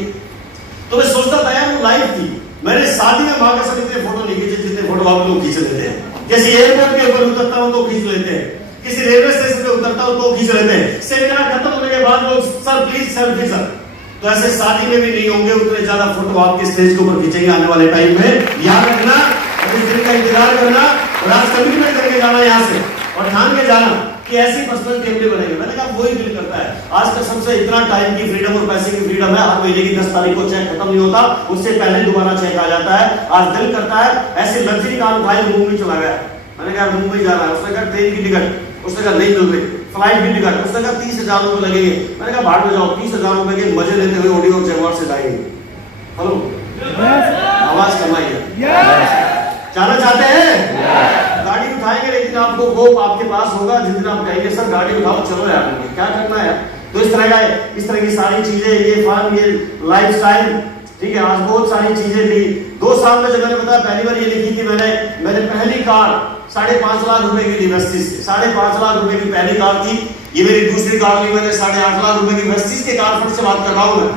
तो मैं सोचता था यार वो लाइफ थी, मैंने शादी में मां कसम इतने फोटो नहीं खींचे जितने फोटो आप लोग खींच लेते हैं। जैसे एयरपोर्ट के ऊपर उतरता हूं तो खींच लेते हैं, किसी रेलवे स्टेशन पे उतरता हूं तो खींच लेते हैं, सेमिनार खत्म होने के बाद लोग सर प्लीज सेल्फी सर। तो ऐसे शादी में भी नहीं होंगे उतने ज्यादा फोटो आपके स्टेज के ऊपर खींचेंगे आने वाले टाइम में। याद रखना, इस दिन का इंतजार करना और आज कमिटमेंट करके जाना यहाँ से और ठान के जाना कि ऐसी पर्सनल टेबल बनेंगे। मैंने कहा वही दिल करता है। आज का सबसे इतना टाइम की फ्रीडम और पैसे की फ्रीडम है, हर महीने की 10 तारीख को चेक खत्म नहीं होता, उससे पहले दोबारा चेक आ जाता है। आज दिल करता है ऐसे लग्जरी कार उठाई, मुंबई चला गया। मैंने कहा मुंबई जा रहा है, उसने कहा ट्रेन की टिकट, उसने कहा नहीं मिल रही, फ्लाइट की टिकट, उसने कहा 30,000 रुपए लगेंगे। मैंने कहा भाड़ में जाओ, 30,000 रुपए के मजे लेते हुए ऑडी और जगवार से जाएंगे। हेलो, आवाज कमाइए, जाना चाहते हैं? गाड़ी उठाएंगे, लेकिन आपको होप आपके पास होगा जिस दिन आप कहेंगे सर गाड़ी उठाओ चलो यार, क्या करना है। तो इस तरह की सारी चीजें, ये फन, ये लाइफस्टाइल, ठीक है। आज बहुत सारी चीजें थी। 2 साल में जब मैंने बताया पहली बार ये लिखी थी मैंने पहली कार 5.5 लाख रुपए की ली वेस्टिज से, 5.5 लाख रुपए की पहली कार थी। ये मेरी दूसरी कार ली मैंने 8.5 लाख रुपए की वेस्टिज के कार फंड से बात कर रहा हूं मैं।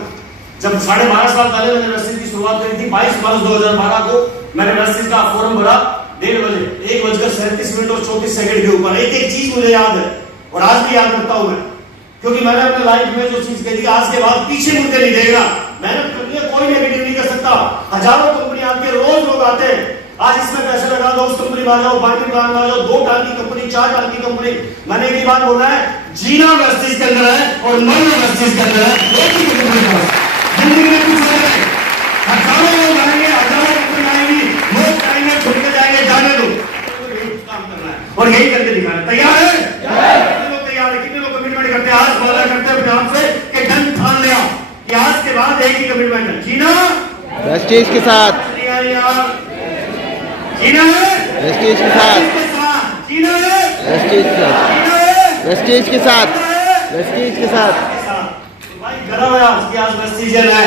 जब 12.5 साल पहले मैंने वेस्टिज की शुरुआत करी थी, 22 मार्च 2012 को मैंने वेस्टिज का फॉर्म भरा 1:30 बजे, 1:37 और 34 सेकंड के ऊपर। एक एक चीज मुझे याद है और आज भी याद रखता हूं मैं, क्योंकि मैंने अपने लाइफ में जो चीज कही आज के बाद पीछे मुड़ के नहीं देखना। मेहनत करनी है, कोई नेगेटिव नहीं कर सकता। हजारों कंपनी आती है, रोज लोग आते हैं, आज इसमें पैसे लगा दो, उस कंपनी में आ जाओ, बाकी प्लान में आ जाओ, 2 टाल की कंपनी, 4 टाल की कंपनी। मैंने एक ही बात बोलना है, जीना वेस्टिज के अंदर है और मरना वेस्टिज के अंदर है। एक ही कंपनी है, जिंदगी में कुछ नहीं है। हजारों लोग आएंगे, हजारों कंपनी आएंगी, लोग आएंगे, छोड़ के जाएंगे, जाने दो। काम करना है और यही करके दिखाना है। तैयार है? कितने लोग तैयार है? कितने लोग कमिटमेंट करते हैं? आज वादा करते हैं अपने आप से कि डन ठान लिया कि आज के बाद एक ही कमिटमेंट है, जीना वेस्टिज के साथ। जीना है वेस्टेज के साथ, जीना है वेस्टेज के साथ, जीना है वेस्टेज के साथ, वेस्टेज के साथ। भाई गरम है आज की, आज वेस्टेज है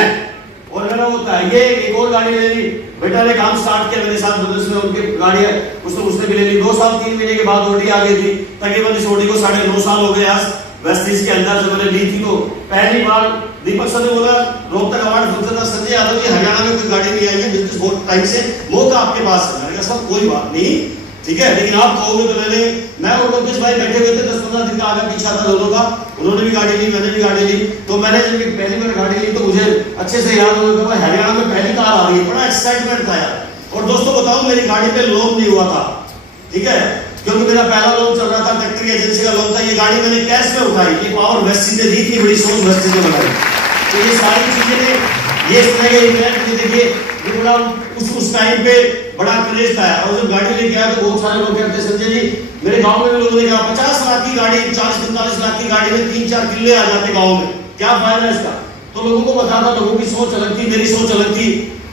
और गरम होता है। ये एक और गाड़ी ले ली, बेटा ने काम स्टार्ट किया मेरे साथ ब्रदर्स में, उनकी गाड़ी है, उसने भी ले ली। 2 साल 3 महीने के बाद ऑडी आ गई थी। तकरीबन इस ऑडी को 9.5 साल हो गए आज वेस्टेज के अंदर। जब मैंने ली थी तो पहली बार दीपक सर ने बोला, रोहतक अवार्ड फंक्शन था, संजय यादव जी हरियाणा में कोई गाड़ी नहीं आई है बिजनेस बहुत टाइम से, मौका आपके पास है। मैंने कहा सब कोई बात नहीं, ठीक है, लेकिन आप कहोगे तो मैं और लोकेश भाई बैठे हुए थे, 10-15 दिन का आगे पीछा था दोनों का। उन्होंने भी गाड़ी ली, मैंने भी गाड़ी ली। तो मैंने जब पहली बार गाड़ी ली तो मुझे अच्छे से याद हो गया, हरियाणा में पहली कार आ रही है, बड़ा एक्साइटमेंट था यार। और दोस्तों बताऊं, मेरी गाड़ी पे लोन नहीं हुआ था, ठीक है, क्योंकि मेरा पहला लोन चल रहा था, ट्रैक्टर की एजेंसी का लोन था। ये गाड़ी मैंने कैश में उठाई, ये पावर वेस्टेज ने दी, इतनी बड़ी सोच वेस्टेज ने बनाई। तो ये सारी चीजें ने ये इस तरह के इवेंट में देखिए, ये बड़ा उस टाइम पे बड़ा क्रेज था। और जब गाड़ी लेके आया तो बहुत सारे लोग कहते संजय जी, मेरे गांव में भी लोगों ने कहा 50 लाख की गाड़ी, 40-45 लाख की गाड़ी में 3-4 किले आ जाते गांव में, क्या फायदा है इसका। तो लोगों को बताता, लोगों की सोच अलग थी, मेरी सोच अलग थी,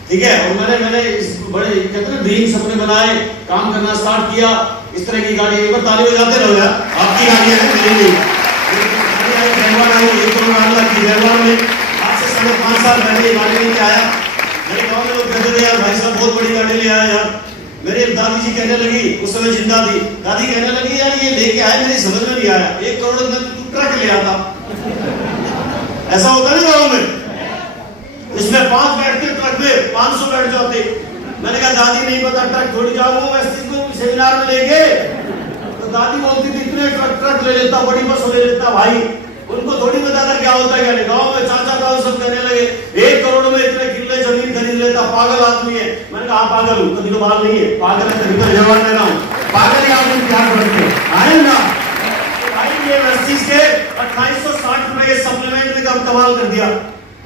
ठीक है। और मैंने इस बड़े कहते हैं ड्रीम सपने बनाए, काम करना स्टार्ट किया। इस तरह की गाड़ी एक बार ताली बजाते रहो यार, आपकी गाड़ी है मेरी नहीं। में आज से 5.5 साल पहले ये गाड़ी लेके आया। मेरे गांव में लोग कहते थे यार भाई साहब बहुत बड़ी गाड़ी ले आया यार। मेरी दादी जी कहने लगी, उस समय जिंदा थी, दादी कहने लगी यार ये लेके आया, मेरी समझ में नहीं आया, 1 करोड़ में तू ट्रक ले आता। ऐसा होता नहीं गाँव में, इसमें 5 बैठते ट्रक में 500 बैठ जाते। मैंने कहा दादी नहीं पता, ट्रक थोड़ी जाऊंगा वेस्टेज को सेमिनार में लेके। तो दादी बोलती थी इतने ट्रक ले लेता, बड़ी बस ले लेता। भाई उनको थोड़ी पता था क्या होता है क्या नहीं। गाँव में चाचा ताऊ सब कहने लगे 1 करोड़ में इतने किले जमीन खरीद लेता, पागल आदमी है। मैंने कहा पागल हूँ, कभी तो बाल नहीं है, पागल है तभी तो जवान ले रहा हूँ, पागल ही आदमी प्यार करते आए ना। भाई ये वेस्टेज के 2860 रुपए के सप्लीमेंट ने काम कमाल कर दिया।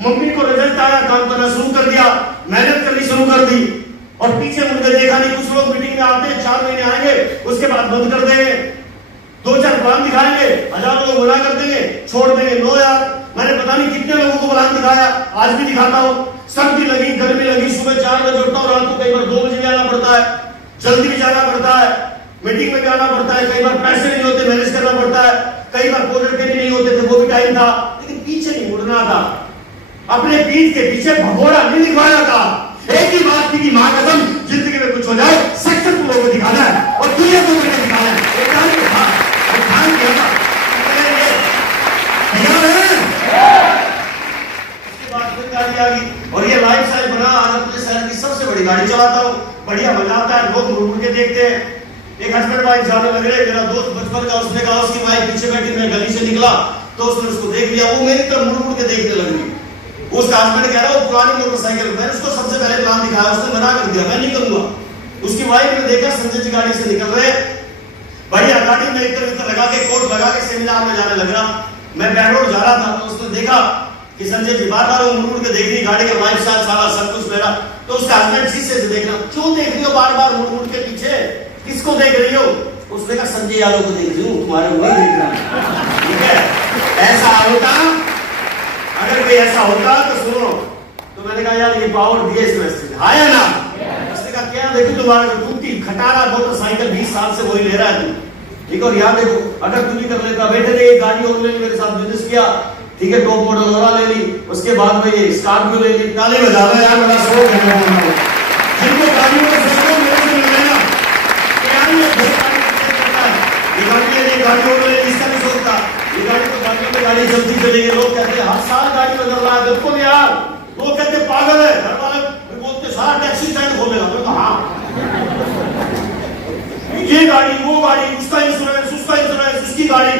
मम्मी को रिजल्ट आया, काम करना शुरू कर दिया, मेहनत करनी शुरू कर दी। और पीछे मुड़कर देखा नहीं। कुछ लोग मीटिंग में आते हैं, 4 महीने आएंगे, उसके बाद बंद कर देंगे, 2-4 प्लान दिखाएंगे, 1000 लोग मना कर देंगे, छोड़ देंगे। नो यार, मैंने पता नहीं कितने लोगों को प्लान दिखाया, आज भी दिखाता हूँ। सर्दी लगी, गर्मी लगी, सुबह 4 बजे उठता हूँ, रात को कई बार 2 बजे भी आना पड़ता है, जल्दी भी जाना पड़ता है, मीटिंग में भी आना पड़ता है। कई बार पैसे नहीं होते, मैनेज करना पड़ता है। कई बार प्रोजेक्ट के नहीं होते थे, वो भी टाइम था, लेकिन पीछे नहीं मुड़ना था। अपने पीठ के पीछे भगोड़ा नहीं दिखाना था। एक ही बात थी कि मां कसम, जिंदगी में कुछ हो जाए सक्सेसफुल लोगों को दिखाना है और दुनिया को दिखाना है। एक ध्यान किया था। उसके बाद फिर गाड़ी आ गई और ये लाइफ स्टाइल बना। आज अपने शहर की सबसे बड़ी गाड़ी चलाता हूँ, बढ़िया मजा आता है, लोग मुड़ के देखते हैं। एक हस्बैंड वाइफ जाने लग रहे, मेरा दोस्त बचपन का, उसने कहा उसकी वाइफ पीछे बैठी, मैं गली से निकला तो उसने उसको देख लिया, वो मेरी तरफ मुड़ के देखने लग गई। उसका हस्बैंड कह रहा है वो पुरानी मोटरसाइकिल, मैंने उसको सबसे पहले प्लान दिखाया, उसने मना कर दिया, मैं नहीं करूंगा। उसकी वाइफ ने देखा संजय जी गाड़ी से निकल रहे, बढ़िया गाड़ी में इधर लगा के कोट लगा के सेमिनार में जाने लग रहा। मैं बैंगलोर जा रहा था तो उसने देखा कि संजय जी बार-बार मुड़ के देख रही, गाड़ी का लाइफ स्टाइल सारा सब कुछ मेरा। तो उसका हस्बैंड शीशे से देख रहा, क्यों देख रही हो बार-बार मुड़ के पीछे, किसको देख रही हो? उसने कहा संजय यादव को देख रही हूँ, तुम्हारे को नहीं देख रहा। ठीक है, ऐसा होता, अगर कोई ऐसा होता तो सुनो। तो मैंने कहा यार ये पावर दिए इस वेस्टेज आया ना। उसने कहा क्या देखो तुम्हारे टूटी खटारा मोटरसाइकिल 20 साल से वही ले रहा है तू, ठीक है। और यार देखो अगर तू भी कर लेता, बैठे थे एक गाड़ी और ले ली, मेरे साथ बिजनेस किया, ठीक है, टॉप मॉडल और ले ली, उसके बाद में ये स्कॉर्पियो ले ली। ताली बजा रहा यार, बड़ा शौक है जिनको गाड़ियों का शौक है मेरे से मिल लेना। ये गाड़ी और ले ली, इसका भी शौक था। ये गाड़ी तो गाड़ियों में गाड़ी चलती चलेगी, लोग कहते हैं हर साल गाड़ी बदल रहा है, बिल्कुल यार। लोग कहते पागल है, घर वाले बोलते सारा टैक्सी स्टैंड खोलेगा। मैं कहा हाँ, ये गाड़ी वो गाड़ी, उसका इंश्योरेंस उसकी गाड़ी।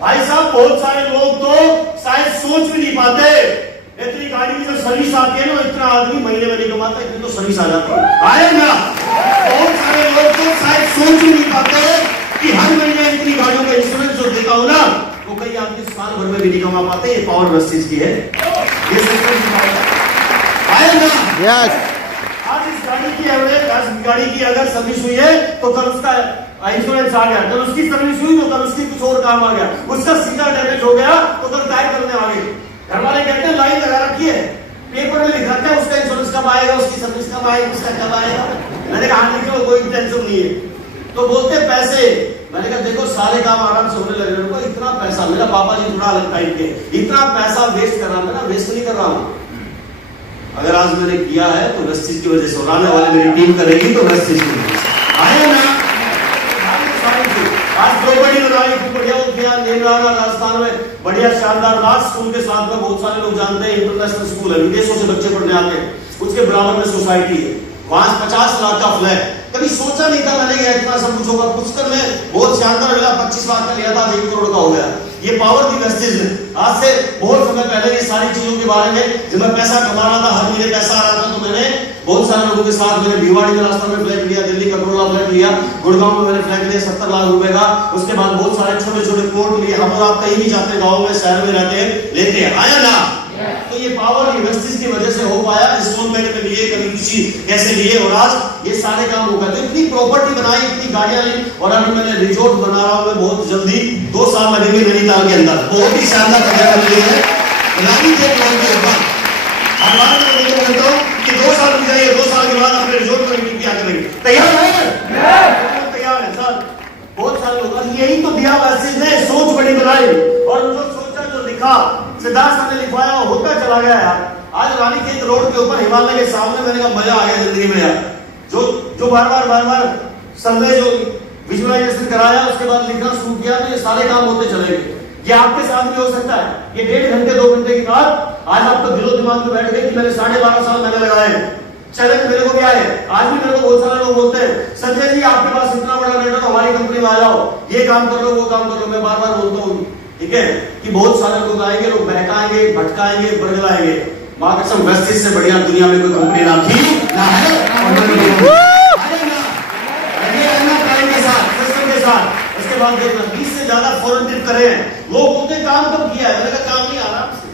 भाई साहब बहुत सारे लोग तो शायद सोच भी नहीं पाते, इतनी गाड़ी की जब सर्विस आती है ना, इतना आदमी महीने में नहीं कमाता, इतनी तो सर्विस आ जाती है ना। बहुत सारे लोग तो शायद सोच भी नहीं पाते कि हर महीने इतनी गाड़ियों का इंश्योरेंस जो देता हूं ना, वो कई आदमी साल भर में भी नहीं कमा पाते। ये पावर वेस्टेज की है, ये सिस्टम आए ना। यस, आज इस गाड़ी की एवरेज, आज गाड़ी की अगर सर्विस हुई है तो कल उसका इंश्योरेंस आ गया, कल उसकी सर्विस हुई तो कल उसकी कुछ और काम आ गया, उसका सीधा डैमेज हो गया तो कल टायर करने आ गए। घर वाले कहते हैं लाइन लगा रखी है, पेपर में लिख रखा है उसका इंश्योरेंस कब आएगा, उसकी सर्विस कब आएगी, उसका कब आएगा। मैंने कहा हाँ लिखो, कोई टेंशन नहीं है। तो बोलते पैसे, मैंने कहा देखो सारे काम आराम से होने लगे। उनको इतना पैसा, मेरा पापा जी थोड़ा अलग टाइप के, इतना पैसा वेस्ट कर रहा हूं, मैं वेस्ट नहीं कर रहा हूं। अगर आज मैंने किया है तो वेस्टेज की वजह से, और आने वाले मेरी टीम करेगी तो वेस्टेज की वजह से आए ना। आज प्रॉपर्टी बनाई, बढ़िया वो किया, नेमराना राजस्थान में बढ़िया शानदार राज स्कूल के साथ में बहुत सारे लोग जानते हैं, इंटरनेशनल स्कूल है, विदेशों से बच्चे पढ़ने आते हैं, उसके बराबर में सोसाइटी है, वहां 50 लाख का फ्लैट। कभी सोचा नहीं था मैंने कि इतना सब कुछ होगा। पुष्कर में बहुत शानदार मिला, 25 लाख का लिया था, 1 करोड़ का हो गया। ये पावर थी वेस्टेज में। आज से बहुत समय पहले ये सारी चीजों के बारे में, जब मैं पैसा कमा रहा था, हर महीने पैसा आ रहा था, तो मैंने बहुत सारे लोगों के साथ, मैंने भिवाड़ी में रास्ता में फ्लैट लिया, दिल्ली कटोला फ्लैट लिया, गुड़गांव में मैंने फ्लैट लिया 70 लाख रुपए का। उसके बाद बहुत सारे छोटे छोटे प्लॉट लिए। हम आप कहीं भी जाते, गाँव में शहर में रहते हैं, लेते हैं, आया ना। तो ये पावर वेस्टेज की वजह से हो पाया। इंस्टॉलमेंट में लिए, कभी किसी कैसे लिए, और आज ये सारे काम हो गए। तो इतनी प्रॉपर्टी बनाई, इतनी गाड़ियां ली, और अभी मैंने रिजॉर्ट बना रहा हूं। मैं बहुत जल्दी 2 साल लगेंगे नैनीताल के अंदर, बहुत ही शानदार जगह मिली है। बनानी के प्लान के ऊपर हमारे मैं बोलता हूं कि 2 साल रुक जाइए, 2 साल के बाद अपने रिजॉर्ट में मीटिंग क्या करेंगे। तैयार है? तैयार है सर। बहुत सारे लोग, यही तो दिया वेस्टेज ने, सोच बड़ी बनाई, और जो सोचा, जो लिखा, सिद्धार्थ सर ने लिखवाया, होता चला गया यार। आज रानी खेत रोड के ऊपर हिमालय के सामने, मैंने कहा मजा आ गया जिंदगी में यार। जो बार बार सर्वे जो विजुअलाइजेशन कराया, उसके बाद लिखना शुरू किया, तो ये सारे काम होते चले गए। ये आपके साथ भी हो सकता है। ये 1.5 घंटे 2 घंटे के बाद आज आपको दिलो दिमाग में बैठ गए कि मैंने 12.5 साल मैंने लगाए। चैलेंज मेरे को क्या है, आज भी मेरे को बहुत सारे लोग बोलते हैं संजय जी आपके पास इतना बड़ा नेटवर्क, हमारी कंपनी में आ जाओ, ये काम कर लो, वो काम कर लो। मैं बार बोलता हूँ, ठीक है, कि बहुत सारे लोग आएंगे, लोग बहकाएंगे, भटकाएंगे, बरगलाएंगे। मां कसम वेस्टेज से बढ़िया दुनिया में कोई कंपनी ना थी, ना है, और ना टाइम के साथ, सिस्टम के साथ। उसके बाद देखना 20 से ज्यादा फॉरेन ट्रिप करे हैं लोग। बोलते काम कब किया है, मैंने कहा काम नहीं, आराम से।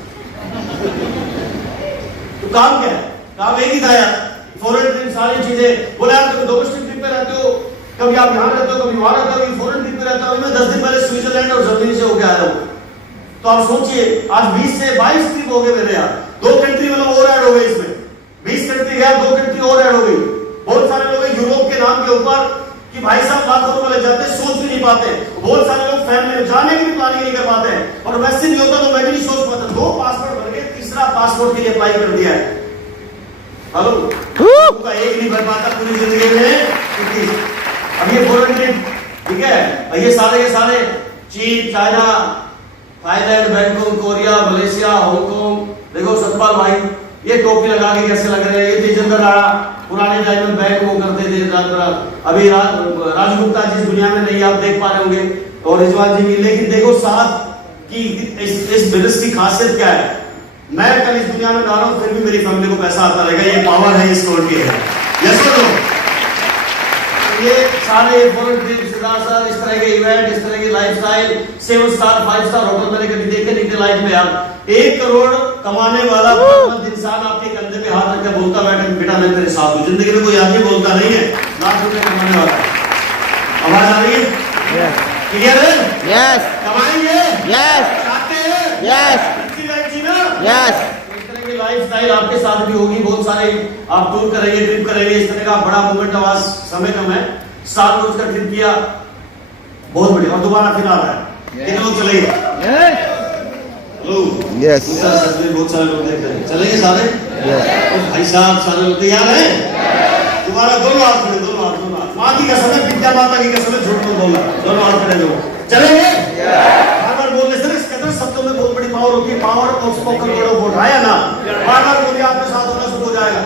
तो काम क्या है? काम एक ही था यार, फॉरेन ट्रिप, सारी चीजें। बोला यार तुम डोमेस्टिक ट्रिप पे रहते हो, कभी आप यहाँ रहते हो, कभी वहां रहते हो, कभी फॉरेन ट्रिप पे रहता हूं। मैं 10 दिन पहले स्विट्जरलैंड और जर्मनी से होके आया हूँ। तो आप सोचिए, आज 20 से 22 ट्रिप हो गए मेरे यार। 2 कंट्री मतलब और ऐड हो गई इसमें, 20 कंट्री गया, 2 कंट्री और ऐड हो गई। बहुत सारे लोग यूरोप के नाम के ऊपर कि भाई साहब लाखों रुपए लग जाते, सोच भी नहीं पाते। बहुत सारे लोग फैमिली में जाने की भी प्लानिंग नहीं कर पाते, और वैसे नहीं होता तो मैं भी नहीं सोच पाता। 2 पासपोर्ट बन गए, तीसरा पासपोर्ट के लिए अप्लाई कर दिया है। हेलो, का एक नहीं बन पाता पूरी जिंदगी में। अब ये फॉरेन ट्रिप, ठीक है, ये सारे के सारे चीन, China, Thailand, Bangkok, Korea, Malaysia, Hong Kong. देखो सतपाल भाई ये टोपी लगा के कैसे लग रहे हैं। ये तेजिंदर राणा पुराने टाइम में बैंक वो करते थे, अभी राजगुप्ता जिस दुनिया में नहीं आप देख पा रहे होंगे, और रिजवान जी भी। लेकिन देखो साहब कि इस बिजनेस की खासियत क्या है। मैं कल इस दुनिया में ना रहा हूं, फिर भी मेरी फैमिली को पैसा आता रहेगा। ये पावर है इस कोड की है। यस और नो? ये सारे फॉरेन ट्रिप, सर इस तरह के इवेंट, इस तरह की लाइफस्टाइल, 7 स्टार 5 स्टार होटल मैंने कभी देखे नहीं थे लाइफ में यार। 1 करोड़ कमाने वाला इंसान आपके कंधे पे हाथ रख के बोलता बेटा मैं तेरे साथ हूं। जिंदगी में कोई आदमी बोलता नहीं है लाख रुपए कमाने वाला। आवाज आ रही है? क्लियर है? यस कमाएंगे, यस चाहते हैं, यस अच्छी लाइफ जीना, यस। इस तरह की लाइफस्टाइल आपके साथ भी होगी। बहुत सारे आप टूर करेंगे, ट्रिप करेंगे, इस तरह का बड़ा मूवमेंट। आवाज समय कम है, 7 रोज का ट्रिप किया, बहुत बढ़िया। और दोबारा फिर आ रहा है, कितने लोग चलेंगे? हेलो यस बहुत सारे लोग देख रहे हैं, चलेंगे सारे? भाई साहब सारे लोग तैयार हैं? दोबारा दोनों हाथ खड़े, दोनों हाथ, दोनों हाथ। माँ की कसम है, विद्या माता की कसम है, झूठ मत बोलना। दोनों हाथ खड़े लोग चलेंगे। बार बोलने से इसके अंदर शब्दों में बहुत बड़ी पावर होती है। Power of spoken word of vote आया ना, बार बोलिए, आपके साथ होना शुरू हो जाएगा।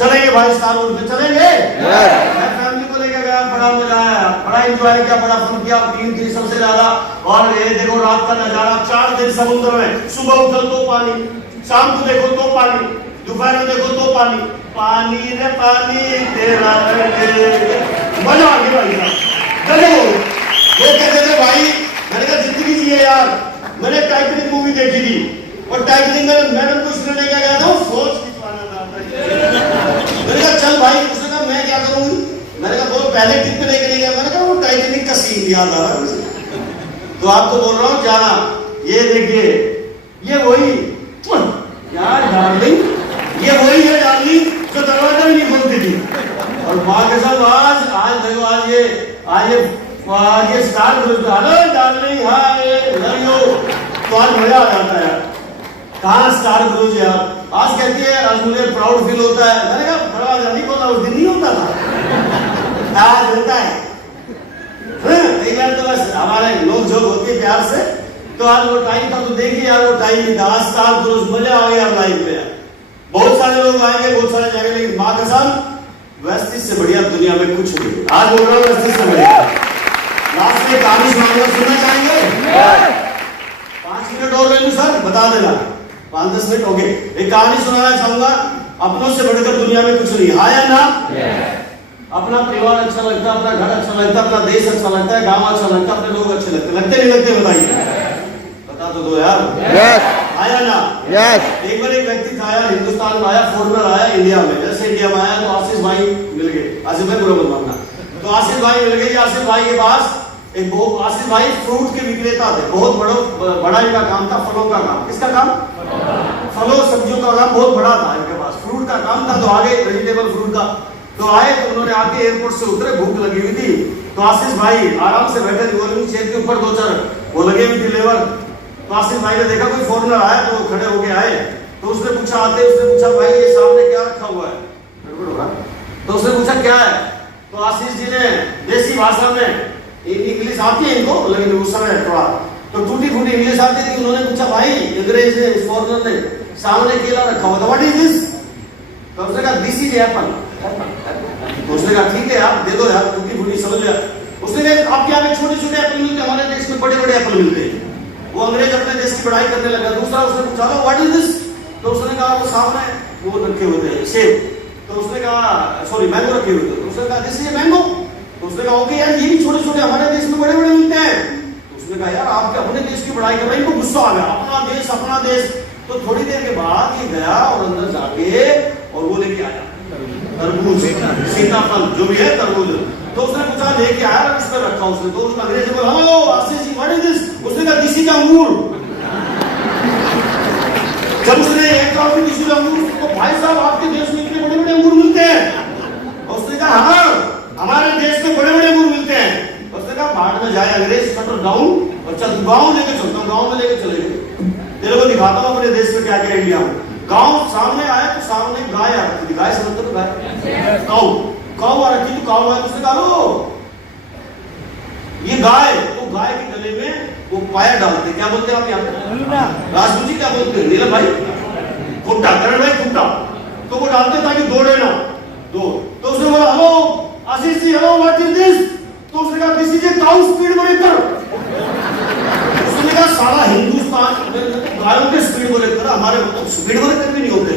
चलेंगे भाई, स्टार रोड पे चलेंगे। मैं फैमिली को लेकर गया, बड़ा मजा आया, बड़ा एंजॉय किया, बड़ा फन किया। 3 दिन सबसे ज्यादा। और ये देखो रात का नजारा, 4 दिन समुद्र में, सुबह उठो तो पानी, शाम को देखो तो पानी, दोपहर में देखो तो पानी, पानी रे पानी तेरा मजा आ गया भाई साहब। वो कहते थे भाई, मैंने कहा जिंदगी जिए यार। मैंने टाइटैनिक मूवी देखी थी, और टाइटैनिक में मैंने कुछ लेने गया था, सोच खिंचवाना था। मैंने कहा चल भाई, उसने कहा मैं क्या करूंगी। मैंने कहा बोलो पहले ट्रिप पे लेके नहीं गया। मैंने कहा वो टाइटैनिक का सीन याद आ रहा है, तो आपको बोल रहा हूँ जाना। ये देखिए, ये वही यार डार्लिंग, ये वही है डार्लिंग जो दरवाजा भी नहीं खोलती थी। और माँ के साथ आज देखो आज ये star group hello darling hi love you, तो आज मजा आ जाता है। कहाँ स्टार ग्रुप यार, आज कहती है आज मुझे प्राउड फील होता है। मैंने कहा दरवाजा नहीं खोला, उस दिन नहीं होता था, आज होता है। कई बार तो बस हमारे लोग जोक होती है प्यार से, तो आज वो टाइम था, तो देखिए यार वो टाइम था, आज स्टार ग्रुप मजा आ गया लाइफ में। बहुत सारे लोग आएंगे, बहुत सारे जाएंगे, लेकिन माँ के साथ वेस्ट से बढ़िया दुनिया में कुछ नहीं। आज बोल रहा हूँ वेस्ट से बढ़िया। लास्ट में कहानी सुनाऊंगा, सुनना चाहेंगे? 5 मिनट और ले लूं सर, बता देना 5-10 मिनट हो गए। एक कहानी सुनाना चाहूंगा, अपनों से बढ़कर दुनिया में कुछ नहीं। हाँ या ना? अपना परिवार अच्छा लगता है, अपना घर अच्छा लगता है, अपना देश अच्छा लगता है, गांव अच्छा लगता है, अपने लोग अच्छे लगते नहीं लगते? बताइए, बता तो दो यार। आया ना? यस। एक बार एक व्यक्ति था यार, हिंदुस्तान में आया, फॉरनर आया इंडिया में। जैसे इंडिया में आया तो आशीष भाई मिल गए। आशीष भाई बुरा मत मानना, तो आशीष भाई मिल गए। आशीष भाई के पास आशीष भाई फ्रूट के विक्रेता थे, बहुत बड़ा इनका काम था, फलों का काम। किसका काम? फलों सब्जियों का काम बहुत बड़ा था इनके पास, फ्रूट का काम था। तो आगे वेजिटेबल फ्रूट का, तो आए तो उन्होंने आके एयरपोर्ट से उतरे, भूख लगी हुई थी। तो आशीष भाई आराम से बैठे, रिवॉल्विंग चेयर के ऊपर 2-4 वो लगे हुई थी लेबर। तो आशीष भाई ने देखा कोई फॉरेनर आया, तो वो खड़े होके आए। तो उसने पूछा भाई ये सामने क्या रखा हुआ है? तो उसने पूछा क्या है? तो आशीष जी ने देसी भाषा में, इंग्लिश आती है इनको, लेकिन उस समय थोड़ा तो टूटी फूटी इंग्लिश आती थी, उन्होंने पूछा भाई अंग्रेज ने, फॉरेनर ने सामने केला रखा हुआ था, व्हाट इज दिस? तो उसने कहा दिस इज एप्पल। तो उसने कहा ठीक है आप दे दो यार, टूटी फूटी समझ गया। उसने कहा आपके यहाँ छोटे-छोटे एप्पल मिलते हैं, हमारे देश में बड़े-बड़े एप्पल मिलते हैं। वो अंग्रेज अपने देश की बड़ाई करने लगा। दूसरा उसने पूछा व्हाट इज दिस? तो उसने कहा वो सामने वो रखे हुए थे सेब। तो उसने कहा सॉरी मैंगो रखे हुए थे। तो उसने कहा दिस इज मैंगो। तो उसने कहा ओके यार ये भी छोटे-छोटे हमारे देश में बड़े-बड़े मिलते हैं। तो उसने कहा यार आप अपने देश की बड़ाई कर रहे हैं। इनको गुस्सा आ गया, अपना देश। तो थोड़ी देर के बाद ये गया और अंदर जाके और वो लेके आया तरबूज, सीताफल जो भी है तरबूज। तो उसने पूछा लेके आया, इस पर रखा उसने। तो उसने अंग्रेज ने बोला hello Ashish ji what is this? उसने कहा दिस इज अंगूर। जब उसने एक कॉफी दिस इज अंगूर, तो भाई साहब आपके देश में इतने बड़े-बड़े अंगूर मिलते हैं? उसने कहा हाँ हमारे देश में बड़े-बड़े अंगूर मिलते हैं। उसने कहा भाड़ में जाए अंग्रेज, शटर डाउन और चल गांव लेके चलता हूं। गांव में लेके चले गए, तेरे को दिखाता हूं अपने देश में क्या क्या इंडिया में। गांव सामने आया तो सामने गाय आ रखी थी। गाय समझते हो? गाय काऊ आ रखी थी, काऊ आया। उसने कहा ये गाय, तो गाय के गले में वो पाया डालते, क्या बोलते हैं आप यहाँ पे? राजपूत जी क्या बोलते हैं? नीलम भाई खुट्टा, करण भाई खुट्टा। तो वो डालते ताकि दौड़े ना दो। तो उसने बोला hello Ashish ji hello what is this? तो उसने कहा this is a cow speed breaker. उसने कहा सारा हिंदुस्तान गायों के स्पीड ब्रेकर, हमारे मतलब स्पीड ब्रेकर भी नहीं होते,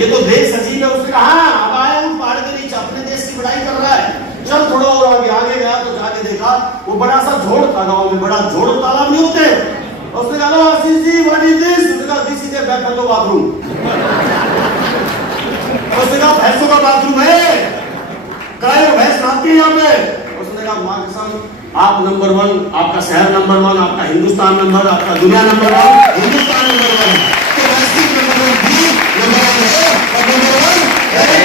ये तो देश अजीब है। उसने कहा हाँ अब आया हूँ पहाड़ के नीचे, अपने देश की बड़ाई कर रहा है। चल थोड़ा और आगे गया तो जाके देखा वो बड़ा सा झोड़ था गाँव में, बड़ा झोड़ तालाब नहीं होते। उसने कहा आशीष जी व्हाट इज दिस? उसने कहा दिस इज ए बैठो बाथरूम। उसने कहा भैंसों का बाथरूम है, गाय भैंस नहाती है यहाँ पे। उसने कहा माँ के साथ आप नंबर 1, आपका शहर नंबर 1, आपका हिंदुस्तान नंबर, आपका दुनिया नंबर 1, हिंदुस्तान नंबर 1, तो वैश्विक नंबर 1 भी नंबर 1 है और नंबर 1 है।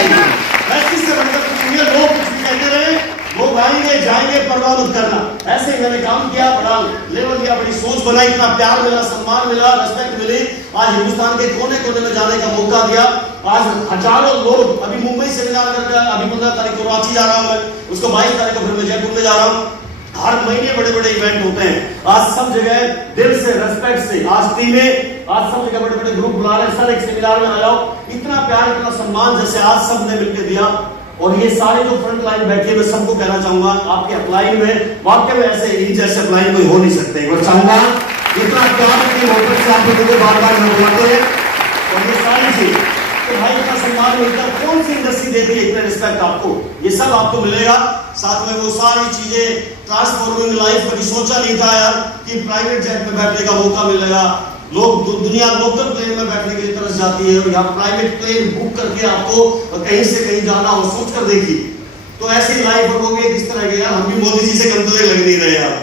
वैश्विक से बढ़कर दुनिया लोग कुछ भी कहते रहे, लोग आएंगे जाएंगे, परवाह मत करना। ऐसे ही मैंने काम किया, बड़ा लेवल किया, बड़ी सोच बनाई, इतना प्यार मिला, सम्मान मिला, रेस्पेक्ट मिली। आज हिंदुस्तान के कोने-कोने में जाने का मौका दिया। आज हजारों लोग, अभी मुंबई से मिला करके अभी 15 तारीख को रांची जा रहा हूं मैं, उसको 22 तारीख को फिर मैं जयपुर में जा रहा हूं। हर महीने बड़े-बड़े इवेंट होते हैं। आज सब जगह दिल से, रेस्पेक्ट से, आज टीमें, आज सब जगह बड़े-बड़े ग्रुप बुला रहे हैं, सर एक सेमिनार में आ जाओ। इतना प्यार, इतना सम्मान जैसे आज सबने मिलकर दिया। और ये सारे जो फ्रंट लाइन बैठे, मैं सबको कहना चाहूंगा आपके अपलाइन में वाकई में ऐसे ही जैसे अपलाइन कोई हो नहीं सकते। एक बार चाहूंगा इतना प्यार की मोहब्बत से आप लोगों को बार-बार बुलाते हैं और ये सारी चीज तो भाई इतना सम्मान मिलता है, कौन सी इंडस्ट्री देती है इतना रिस्पेक्ट आपको? ये सब आपको मिलेगा। साथ में वो सारी चीजें ट्रांसफॉर्मिंग लाइफ, कभी सोचा नहीं था यार कि प्राइवेट जेट में बैठने का मौका मिलेगा। लोग दुनिया लोकल प्लेन में बैठने के लिए तरस जाती है और यहाँ प्राइवेट प्लेन बुक करके आपको कहीं से कहीं जाना हो, सोच कर देखी। तो ऐसी लाइफ होगी किस तरह के यार, हम भी मोदी जी से कम तो लग नहीं रहे यार,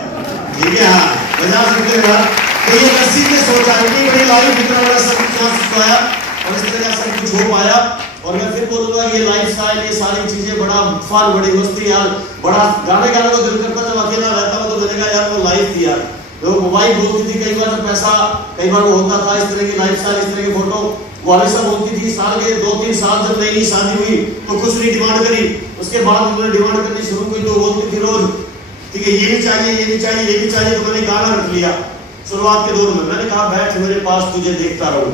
ठीक है? हाँ बजा सकते हैं। तो ये नसीब ने सोचा इतनी बड़ी लाइफ, इतना बड़ा सब कुछ और इस तरह का सब कुछ हो पाया। और मैं फिर बोलूंगा ये लाइफस्टाइल, ये सारी चीजें बड़ा फार बड़ी मस्ती यार, बड़ा गाने गाने को दिल करता जब अकेला रहता हूँ तो मैंने कहा यार वो लाइफ थी यार। तो वाइफ बोलती थी कई बार जब पैसा कई बार वो होता था इस तरह की लाइफस्टाइल, इस तरह की फोटो, वो हमेशा बोलती थी साल के 2-3 साल जब नई शादी हुई तो कुछ नहीं डिमांड करी, उसके बाद उन्होंने डिमांड करनी शुरू की तो बोलती थी रोज ठीक है ये भी चाहिए, ये भी चाहिए, ये भी चाहिए। तो मैंने गाना रख लिया शुरुआत के दौर में, मैंने कहा बैठ मेरे पास तुझे देखता रहूं।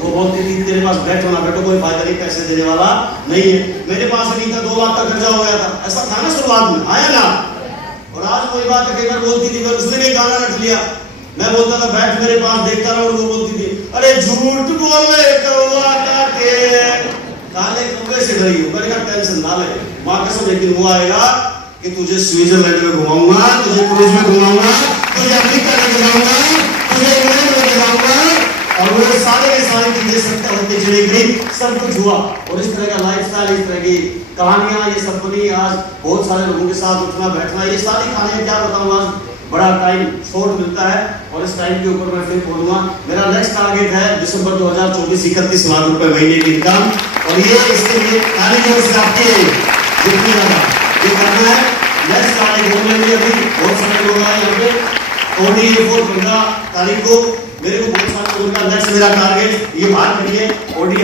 वो बोलती थी तेरे पास बैठो ना बैठो कोई फायदा नहीं, पैसे देने वाला नहीं है। मेरे पास नहीं था, 2 लाख का खर्चा हो गया था, ऐसा था ना शुरुआत में, आया ना। और आज कोई बात है कई बार बोलती थी, उसने भी गाना रख लिया, मैं बोलता था बैठ मेरे पास देखता रहो, और वो बोलती थी अरे झूठ बोले कौवा काटे काले कौवे से डरी हो। मैंने कहा टेंशन ना ले, मां कसम एक दिन वो आएगा कि तुझे स्विट्जरलैंड में घुमाऊंगा, तुझे क्रूज में घुमाऊंगा, तुझे अमेरिका में घुमाऊंगा, तुझे इंग्लैंड में घुमाऊंगा। और वो सारे के सारी चीजें सत्य होती चली गई, सब कुछ हुआ। और इस तरह का लाइफस्टाइल, इस तरह की कहानियां ये सब बनी। आज बहुत सारे लोगों के साथ उठना बैठना, ये सारी कहानियां क्या बताऊं, आज बड़ा टाइम शॉर्ट मिलता है। और इस टाइम के ऊपर मैं फिर बोलूंगा मेरा नेक्स्ट टारगेट है दिसंबर 2024 31 लाख रुपए महीने की इनकम। और ये इसके लिए तारीखों से आपके जितनी ज्यादा ये करना है। नेक्स्ट तारीख बोल लेंगे, अभी बहुत सारे लोग आए यहाँ पे ओडी 15 तारीख को मेरे को बहुत सारे लोगों का नेक्स्ट मेरा टारगेट ये बात करिए ओडी।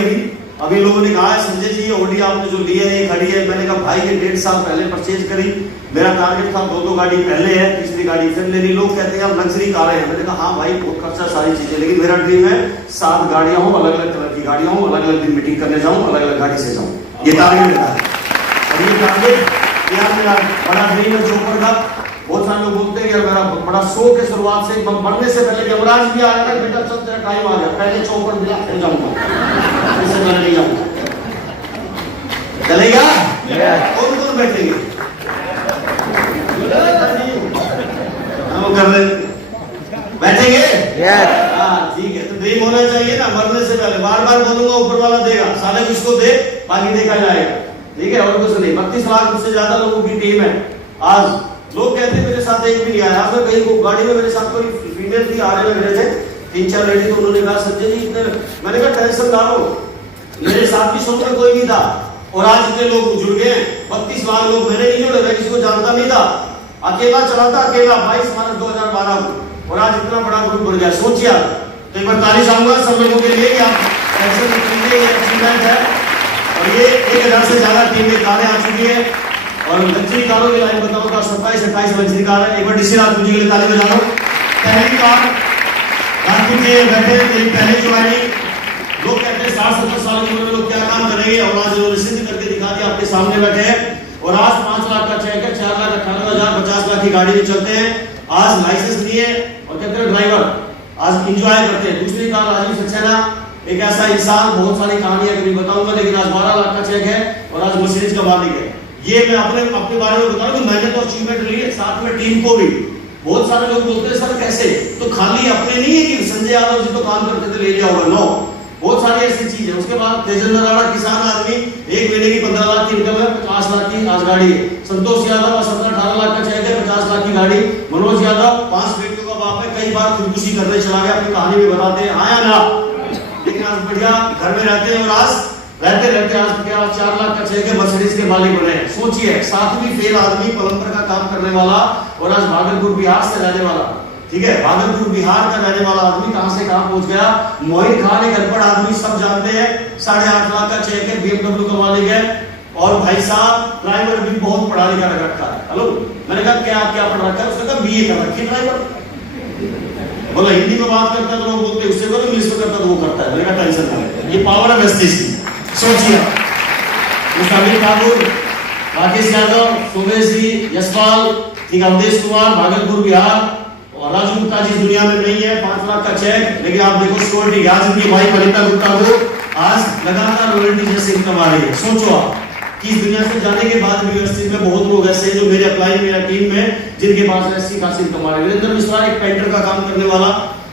अभी लोगों ने कहा है संजय जी ओडी आपने जो ली है ये खड़ी है, मैंने कहा भाई ये 1.5 साल पहले परचेज करी, मेरा टारगेट था 2 गाड़ी पहले है, तीसरी गाड़ी फिर लेनी। लोग कहते हैं आप लग्जरी कारें हैं, मैंने कहा हाँ भाई बहुत खर्चा सारी चीजें, लेकिन मेरा ड्रीम है 7 गाड़ियां हो, अलग अलग कलर की गाड़ियां हो, अलग अलग दिन मीटिंग करने जाऊं, अलग अलग गाड़ी से जाऊं, ये टारगेट मेरा है। और ये टारगेट यार मेरा बड़ा ड्रीम है चौपर का। बहुत सारे लोग बोलते हैं यार मेरा बड़ा शौक है शुरुआत से, बढ़ने से पहले यमराज भी आया था बेटा चल तेरा टाइम आ गया, पहले चौपर मिला फिर जाऊंगा, इससे पहले नहीं जाऊंगा। चलेगा? कौन कौन बैठेंगे? हम कर ले बैठेंगे? हाँ ठीक है। तो ड्रीम होना चाहिए ना, मरने से पहले बार बार बोलूंगा ऊपर वाला देगा, साले किसको दे बाकी देखा जाएगा, ठीक है। और कुछ नहीं। 32 लाख से ज्यादा लोगों की टीम है। आज लोग कहते हैं मेरे साथ एक भी नहीं आया। आज मैं कहीं को गाड़ी में मेरे साथ कोई फीमेल थी, आ रहे लग रहे थे 3-4 लेडी, तो उन्होंने कहा संजय जी इतने, मैंने कहा टेंशन ना लो, मेरे साथ भी सोच में कोई नहीं था। और आज इतने लोग जुड़ गए, 32 लाख लोग मैंने नहीं जोड़े, मैं किसी को जानता नहीं था, अकेला चला था, अकेला 22 मार्च 2012 को, और आज इतना बड़ा ग्रुप बन गया। सोचिए तो एक बार ताली चाहूंगा सब लोगों के लिए कि आप टेंशन लीजिए, ये अचीवमेंट है। और ये 1000 से ज्यादा टीम में कारें आ चुकी है। और लग्जरी कारों की लाइन बताऊंगा 27-28 लग्जरी कार है। एक बार डीसी राजपूत जी के लिए ताली बजाओ। पहली कार राजपूत जी बैठे, मेरी पहली ज्वाइनिंग। लोग कहते हैं 60-70 साल की उम्र में लोग क्या काम करेंगे, और आज उन्होंने सिद्ध करके दिखा दिया, आपके सामने बैठे हैं। और आज 5 लाख का चेक है, 4,98,000, 50 लाख की गाड़ी में चलते हैं। आज लाइसेंस नहीं है और कहते हैं ड्राइवर, आज इंजॉय करते हैं। दूसरी कार राजीव सक्सेना, एक ऐसा इंसान, बहुत सारी कहानियां कभी बताऊंगा, लेकिन आज 12 लाख का चेक है और आज मर्सिडीज का मालिक है। ये मैं अपने बारे में बताऊं कि मैंने तो अचीवमेंट ली है, साथ में टीम को भी। बहुत सारे लोग बोलते हैं सर कैसे, तो खाली अपने नहीं है कि संजय यादव जी तो काम करते थे ले लिया होगा, नो, बहुत सारी ऐसी चीज है। उसके बाद तेजेंद्र राणा किसान आदमी, 1 महीने की 15 लाख की इनकम है, 50 लाख की आज गाड़ी है। संतोष यादव 17-18 लाख का चेक है, 50 लाख की गाड़ी। मनोज यादव 5 बेटियों का बाप है, कई बार खुदकुशी करने चला गया, अपनी कहानी में बताते हैं आया ना, लेकिन आज बढ़िया घर में रहते हैं। और आज रहते रहते आज क्या 4 लाख का चेक है, मर्सिडीज के मालिक बने हैं। सोचिए 7वीं फेल आदमी, प्लम्बर का काम करने वाला, और आज भागलपुर बिहार से रहने वाला, ठीक है, भागलपुर बिहार का रहने वाला आदमी कहां से कहां पहुंच गया। मोहित खान एक अनपढ़ आदमी, सब जानते हैं, 8.5 लाख का चेक है, BMW का मालिक है। और भाई साहब ड्राइवर भी बहुत पढ़ा लिखा रखा है। हेलो, मैंने कहा क्या क्या पढ़ रखा है, उसने कहा BA कर रखी ड्राइवर। बोला हिंदी में बात करता है तो लोग बोलते उससे करो, इंग्लिश में करता तो वो करता है। मैंने कहा टेंशन ना ले, ये पावर है मस्तिष्क की। सोचिए मुस्ताबिर ठाकुर, राकेश यादव, सोमेश जी, यशपाल, ठीक है, अवधेश कुमार, भागलपुर बिहार। और राजू गुप्ता जी दुनिया में नहीं है, 5 लाख का चेक, लेकिन आप देखो सिक्योरिटी गार्ड इनकी भाई कविता गुप्ता को आज लगातार रॉयल्टी जैसे इनकम आ रही है। सोचो आप कि इस दुनिया से जाने के बाद भी यूनिवर्सिटी में बहुत लोग ऐसे हैं जो मेरे अप्लाई मेरा टीम में, जिनके पास ऐसी खासी इनकम आ रही है। वीरेंद्र मिश्रा एक पेंटर का काम करने वाला,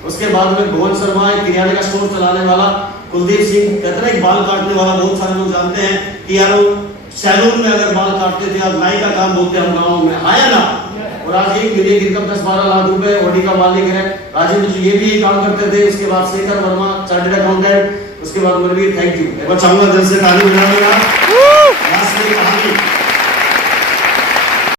उसके बाद में भुवन शर्मा एक किराने का स्टोर चलाने वाला, कुलदीप सिंह कहते हैं एक बाल काटने वाला। बहुत सारे लोग जानते हैं कि यार सैलून में अगर बाल काटते थे, आज नाई का काम बोलते हैं हम गाँव में, आया ना। और आज एक महीने की इनकम 10-12 लाख रुपए, ऑडी का मालिक है। राजेंद्र जी ये भी काम करते थे। उसके बाद शेखर वर्मा चार्टर्ड अकाउंटेंट, उसके बाद बोलेंगे थैंक यू। एक बार चाहूंगा दिल से ताली बजाने का।